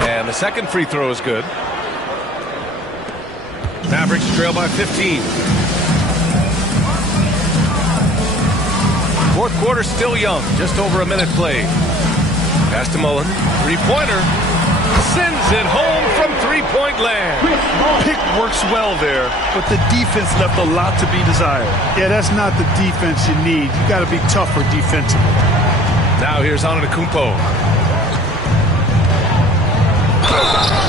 And the second free throw is good. Mavericks trail by 15. Fourth quarter still young. Just over a minute played. Pass to Mullen. Three-pointer. Sends it home from three-point land. Pick works well there, but the defense left a lot to be desired. Yeah, that's not the defense you need. You got to be tougher defensively. Now here's Antetokounmpo.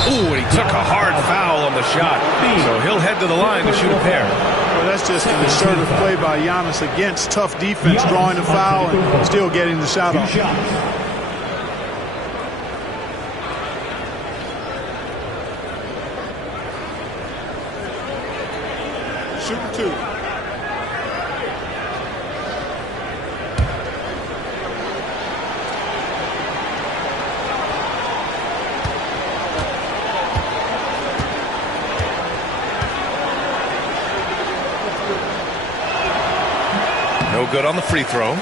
Ooh, and he took a hard foul on the shot. So he'll head to the line to shoot a pair. Well, that's just an assertive play by Giannis against tough defense, drawing a foul and still getting the shot off. Shooting 2. No good on the free throw.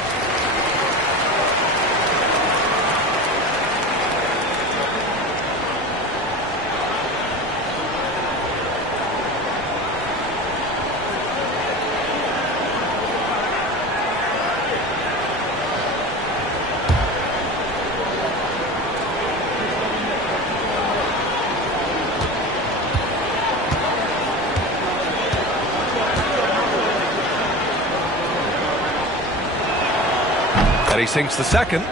And he sinks the second.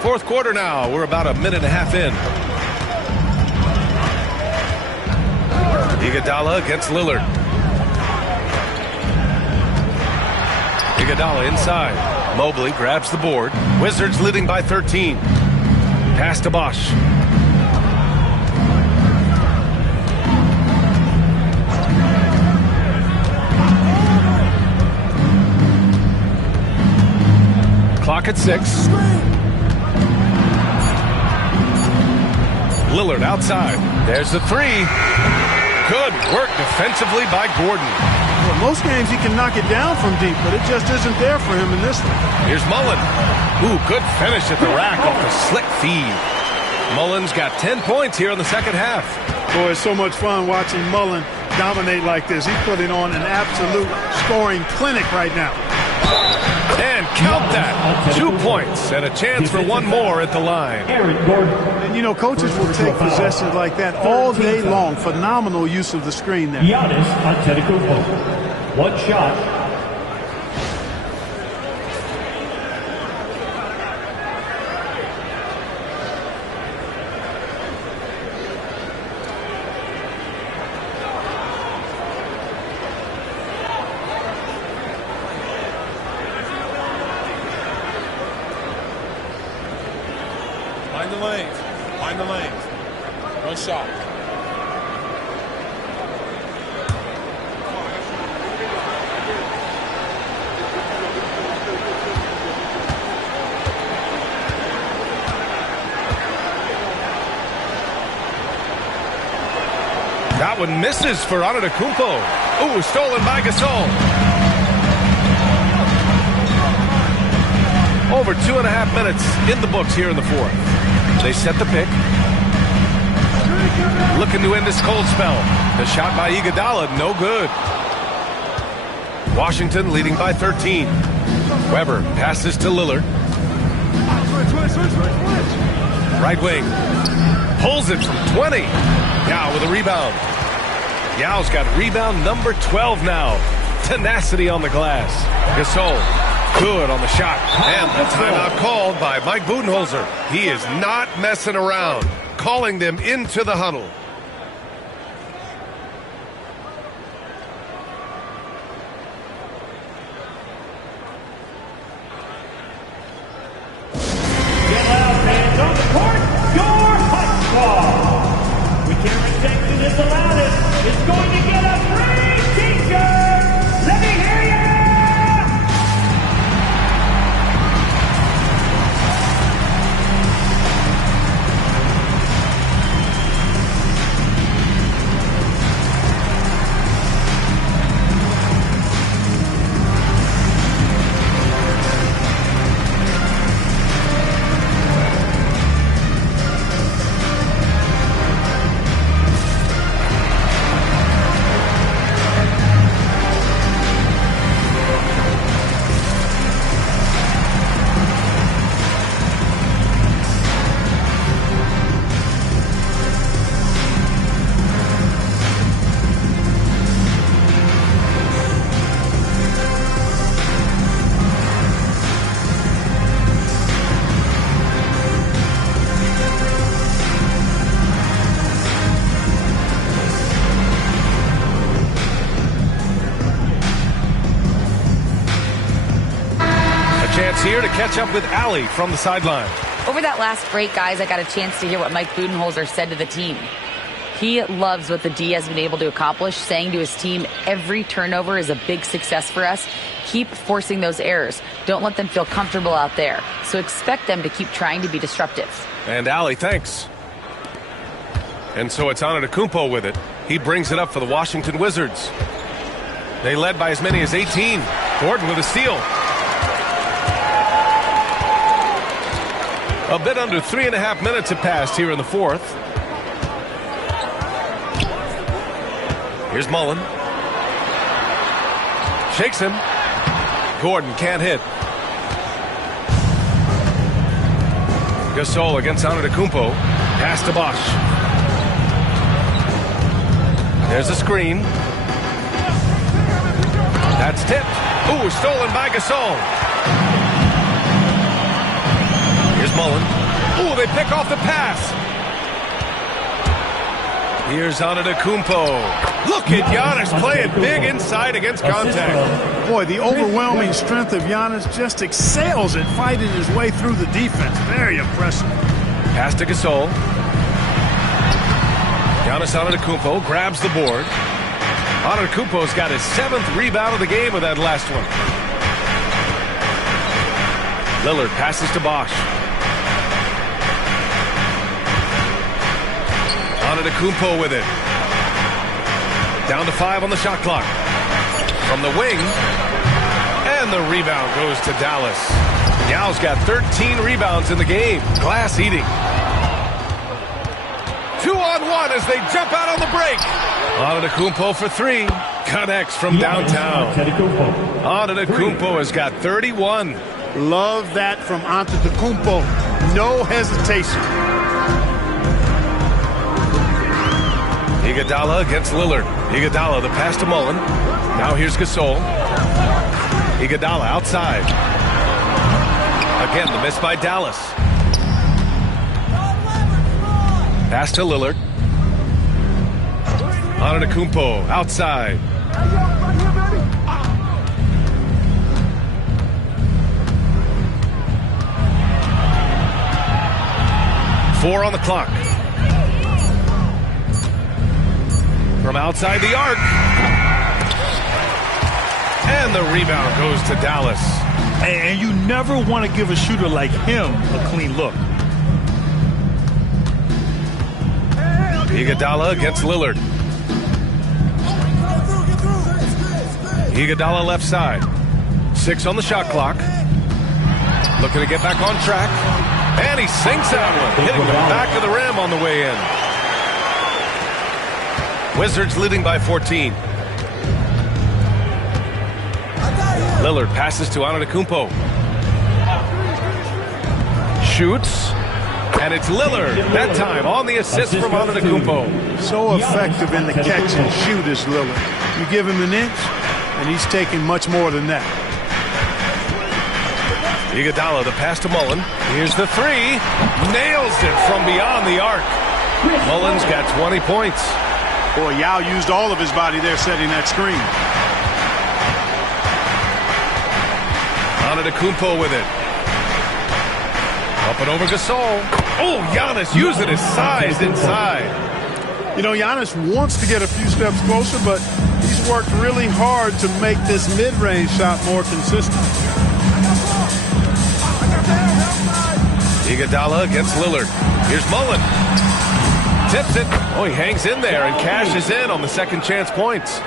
Fourth quarter now. We're about a minute and a half in. Iguodala against Lillard. Iguodala inside. Mobley grabs the board. Wizards leading by 13. Pass to Bosch. Clock at 6. Lillard outside. There's the three. Good work defensively by Gordon. Well, most games he can knock it down from deep, but it just isn't there for him in this one. Here's Mullen. Ooh, good finish at the rack off the slick feed. Mullen's got 10 points here in the second half. Boy, it's so much fun watching Mullen dominate like this. He's putting on an absolute scoring clinic right now. And count that. 2 points and a chance for one more at the line. And, you know, coaches will take possessions like that all day long. Phenomenal use of the screen there. Giannis Antetokounmpo. 1 shot. Find the lanes. Find the lanes. 1 shot. That one misses for Antetokounmpo. Ooh, stolen by Gasol. Over 2.5 minutes in the books here in the fourth. They set the pick. Looking to end this cold spell. The shot by Iguodala, no good. Washington leading by 13. Weber passes to Lillard. Right wing. Pulls it from 20. Yao with a rebound. Yao's got rebound number 12 now. Tenacity on the glass. Gasol. Good on the shot. And the timeout called by Mike Budenholzer. He is not messing around. Calling them into the huddle. section is the loudest is going to get a free t-shirt. Let me hear ya! Chance here to catch up with Allie from the sideline. Over that last break, guys, I got a chance to hear what Mike Budenholzer said to the team. He loves what the D has been able to accomplish, saying to his team, every turnover is a big success for us. Keep forcing those errors. Don't let them feel comfortable out there. So expect them to keep trying to be disruptive. And Allie, thanks. And so it's Antetokounmpo with it. He brings it up for the Washington Wizards. They led by as many as 18. Gordon with a steal. A bit under 3.5 minutes have passed here in the fourth. Here's Mullen. Shakes him. Gordon can't hit. Gasol against Antetokounmpo. Pass to Bosch. There's a screen. That's tipped. Ooh, stolen by Gasol. Here's Mullen. Ooh, they pick off the pass. Here's Antetokounmpo. Look at Giannis playing big inside against contact. Boy, the overwhelming strength of Giannis just excels at fighting his way through the defense. Very impressive. Pass to Gasol. Giannis Antetokounmpo grabs the board. Antetokounmpo's got his 7th rebound of the game with that last one. Lillard passes to Bosch. Antetokounmpo with it. Down to 5 on the shot clock. From the wing. And the rebound goes to Dallas. Yow's got 13 rebounds in the game. Glass eating. 2-on-1 as they jump out on the break. Antetokounmpo for 3. Connects from downtown. Antetokounmpo has got 31. Love that from Antetokounmpo. No hesitation. Iguodala against Lillard. Iguodala, the pass to Mullen. Now here's Gasol. Iguodala outside. Again, the miss by Dallas. Pass to Lillard. Antetokounmpo outside. Four on the clock. From outside the arc. And the rebound goes to Dallas. And you never want to give a shooter like him a clean look. Iguodala against Lillard. Iguodala left side. 6 on the shot clock. Looking to get back on track. And he sinks that one, hitting the back of the rim on the way in. Wizards leading by 14. Lillard passes to Antetokounmpo. Shoots. And it's Lillard, that time on the assist from Antetokounmpo. So effective in the catch and shoot is Lillard. You give him an inch, and he's taking much more than that. Iguodala, the pass to Mullen. Here's the 3. Nails it from beyond the arc. Mullen's got 20 points. Boy, Yao used all of his body there setting that screen. Antetokounmpo with it. Up and over Gasol. Oh, Giannis using his size inside. You know, Giannis wants to get a few steps closer, but he's worked really hard to make this mid-range shot more consistent. Iguodala against Lillard. Here's Mullen. Tips it. Oh, he hangs in there and cashes in on the second chance points.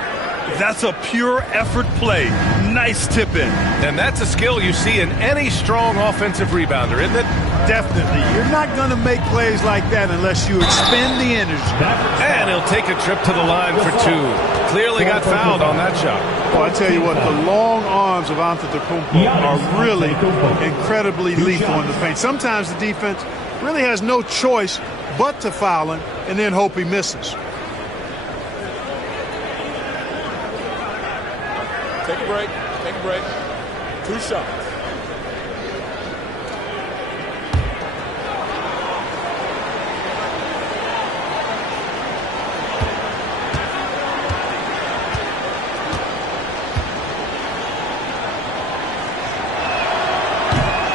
That's a pure effort play. Nice tip in. And that's a skill you see in any strong offensive rebounder, isn't it? Definitely. You're not going to make plays like that unless you expend the energy. And he'll take a trip to the line for two. Clearly got fouled on that shot. Well, I tell you what, the long arms of Antetokounmpo are really incredibly lethal in the paint. Sometimes the defense really has no choice but to foul him and then hope he misses. Take a break. Take a break. 2 shots.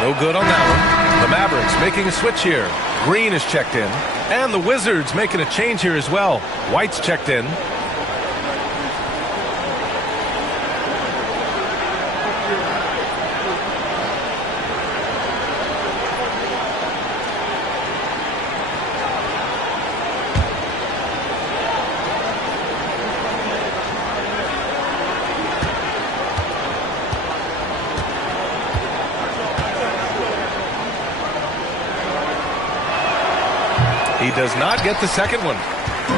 No good on that one. The Mavericks making a switch here. Green is checked in. And the Wizards making a change here as well. White's checked in. He does not get the second one.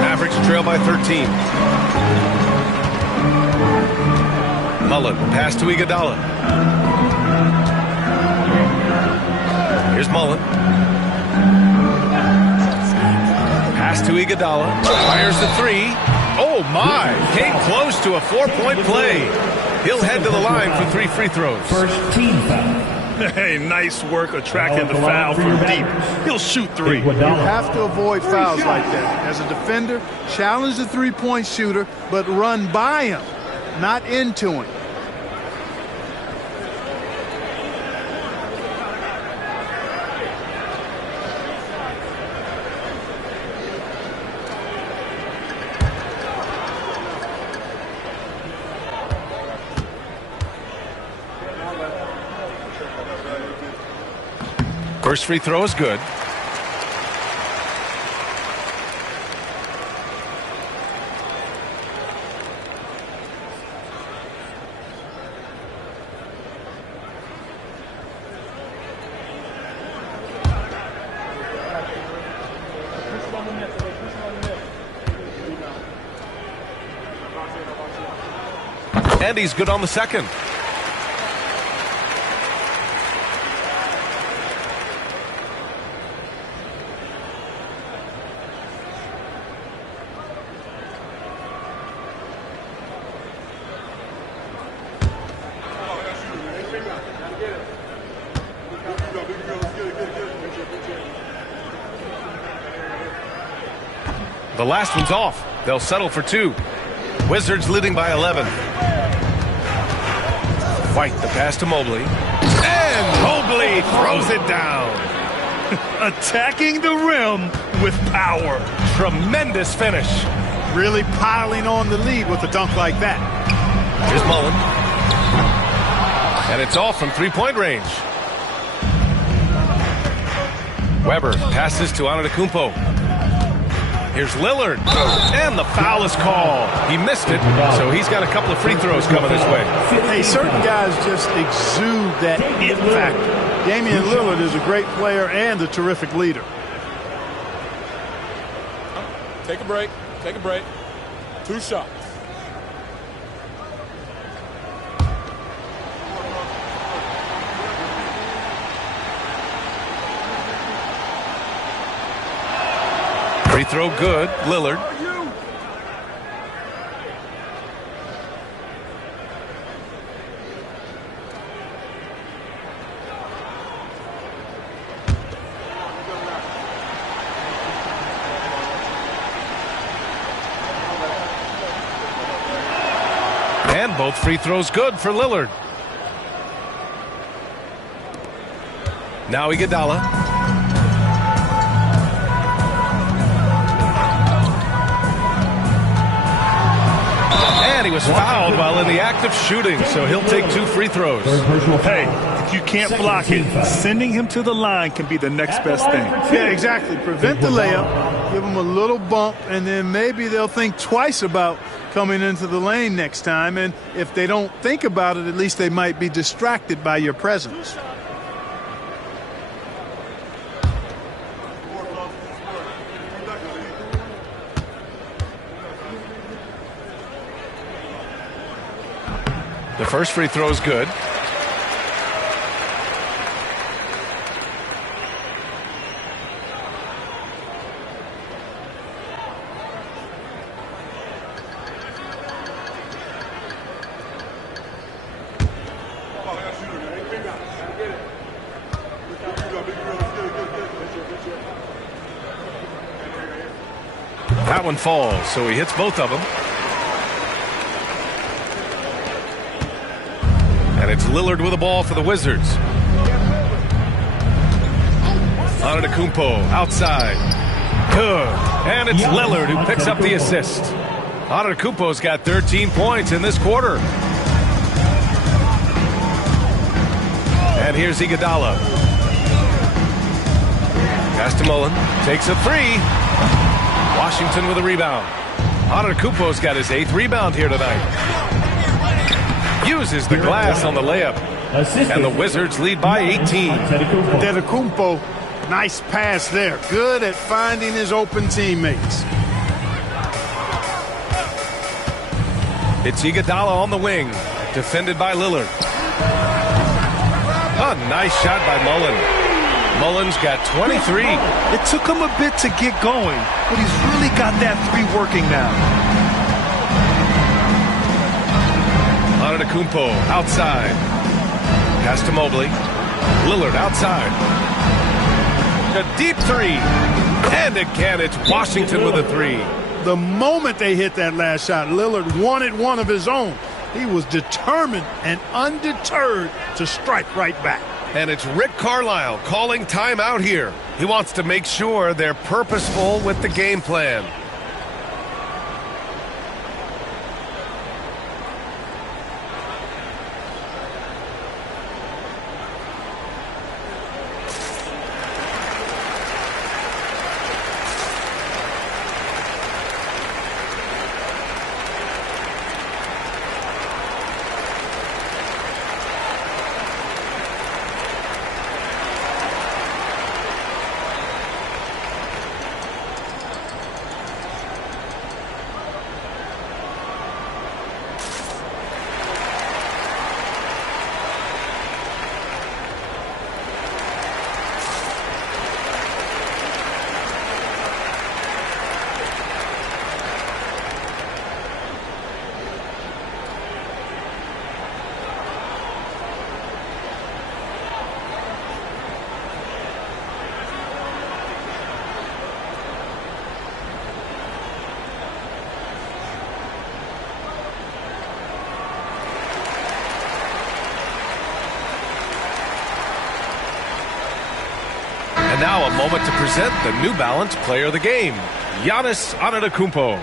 Mavericks trail by 13. Mullen, pass to Iguodala. Here's Mullen. Pass to Iguodala. Fires the three. Oh, my. Came close to a 4-point play. He'll head to the line for 3 free throws. First team foul. Hey, nice work attracting the foul from deep. He'll shoot 3. You have to avoid fouls like that. As a defender, challenge the three-point shooter, but run by him, not into him. First free throw is good. And he's good on the second. The last one's off. They'll settle for 2. Wizards leading by 11. White, the pass to Mobley. And Mobley throws it down. Attacking the rim with power. Tremendous finish. Really piling on the lead with a dunk like that. Here's Mullen. And it's off from 3-point range. Weber passes to Antetokounmpo. Here's Lillard, and the foul is called. He missed it, so he's got a couple of free throws coming his way. Hey, certain guys just exude that it factor. Damian Lillard is a great player and a terrific leader. Take a break. Take a break. 2 shots. Free throw good, Lillard. And both free throws good for Lillard. Now Iguodala. he was fouled while in the act of shooting, so he'll take 2 free throws. Hey, if you can't block it, sending him to the line can be the next best thing. Yeah, exactly. Prevent the layup, give them a little bump, and then maybe they'll think twice about coming into the lane next time. And if they don't think about it, at least they might be distracted by your presence. The first free throw is good. That one falls, so he hits both of them. And it's Lillard with the ball for the Wizards. Antetokounmpo outside. Good. And it's Lillard who picks up the assist. Antetokounmpo's got 13 points in this quarter. And here's Iguodala. Pass to Mullen. Takes a 3. Washington with a rebound. Antetokounmpo's got his 8th rebound here tonight. Uses the glass on the layup. And the Wizards lead by 18. Antetokounmpo, nice pass there. Good at finding his open teammates. It's Iguodala on the wing. Defended by Lillard. A nice shot by Mullen. Mullen's got 23. It took him a bit to get going, but he's really got that 3 working now. Antetokounmpo outside. Pass to Mobley. Lillard outside. A deep 3. And again, it's Washington with a 3. The moment they hit that last shot, Lillard wanted one of his own. He was determined and undeterred to strike right back. And it's Rick Carlisle calling timeout here. He wants to make sure they're purposeful with the game plan. Now a moment to present the New Balance Player of the Game, Giannis Antetokounmpo.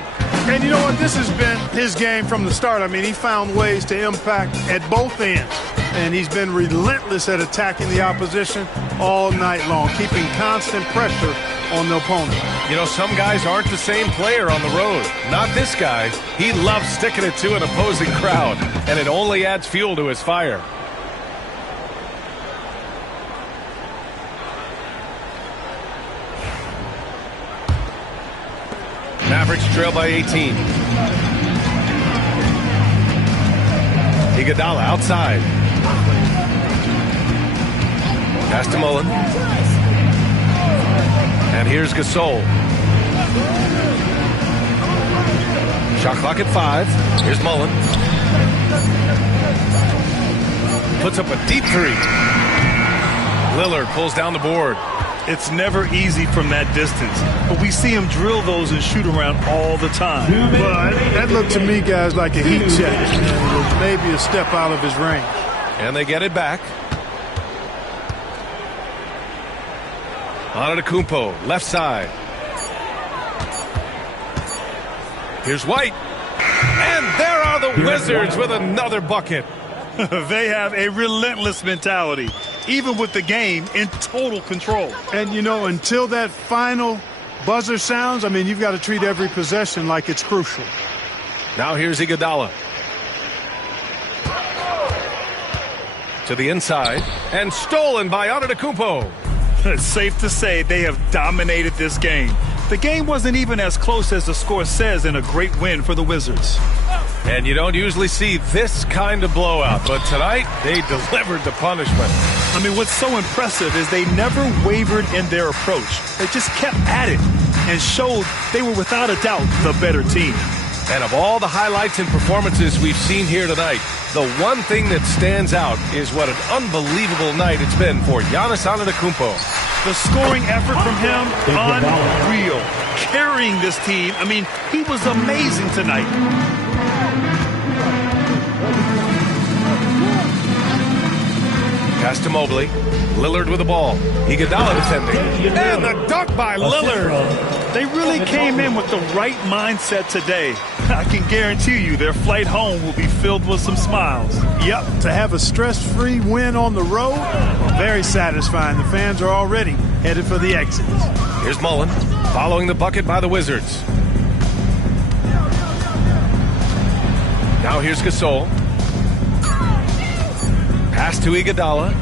And you know what? This has been his game from the start. I mean, he found ways to impact at both ends. And he's been relentless at attacking the opposition all night long, keeping constant pressure on the opponent. You know, some guys aren't the same player on the road. Not this guy. He loves sticking it to an opposing crowd, and it only adds fuel to his fire. Mavericks trail by 18. Iguodala outside. Pass to Mullen. And here's Gasol. Shot clock at 5. Here's Mullen. Puts up a deep 3. Lillard pulls down the board. It's never easy from that distance, but we see him drill those and shoot around all the time. But that looked to me, guys, like a heat check. And it was maybe a step out of his range. And they get it back. Antetokounmpo, left side. Here's White. And there are the Wizards with another bucket. They have a relentless mentality, even with the game in total control. And, you know, until that final buzzer sounds, I mean, you've got to treat every possession like it's crucial. Now here's Iguodala. To the inside, and stolen by Antetokounmpo. It's safe to say they have dominated this game. The game wasn't even as close as the score says in a great win for the Wizards. And you don't usually see this kind of blowout, but tonight they delivered the punishment. I mean, what's so impressive is they never wavered in their approach. They just kept at it and showed they were without a doubt the better team. And of all the highlights and performances we've seen here tonight, the one thing that stands out is what an unbelievable night it's been for Giannis Antetokounmpo. The scoring effort from him, unreal. Carrying this team, I mean, he was amazing tonight. Pass to Mobley. Lillard with the ball. Iguodala defending. And the dunk by Lillard. They really came in with the right mindset today. I can guarantee you their flight home will be filled with some smiles. Yep, to have a stress-free win on the road, very satisfying. The fans are already headed for the exits. Here's Mullen following the bucket by the Wizards. Now here's Gasol. Pass to Iguodala.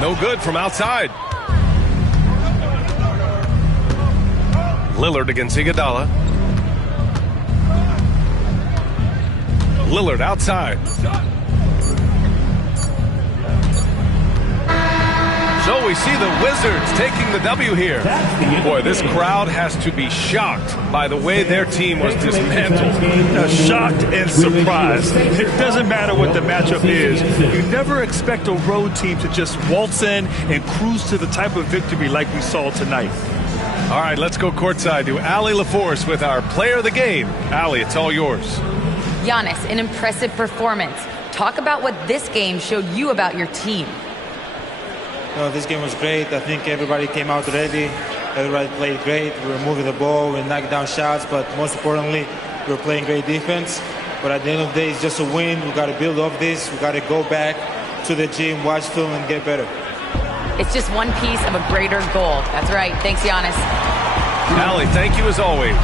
No good from outside. Lillard against Iguodala. Lillard outside. So we see the Wizards taking the W here. Boy, this crowd has to be shocked by the way their team was dismantled. Shocked and surprised. It doesn't matter what the matchup is. You never expect a road team to just waltz in and cruise to the type of victory like we saw tonight. All right, let's go courtside to Allie LaForce with our player of the game. Allie, it's all yours. Giannis, an impressive performance. Talk about what this game showed you about your team. This game was great. I think everybody came out ready. Everybody played great. We were moving the ball. We knocked down shots. But most importantly, we were playing great defense. But at the end of the day, it's just a win. We got to build off this. We got to go back to the gym, watch film, and get better. It's just one piece of a greater goal. That's right. Thanks, Giannis. Allie, thank you as always.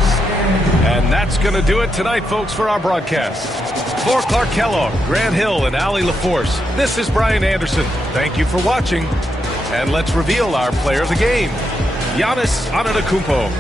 And that's going to do it tonight, folks, for our broadcast. For Clark Kellogg, Grant Hill, and Allie LaForce, this is Brian Anderson. Thank you for watching. And let's reveal our player of the game, Giannis Antetokounmpo.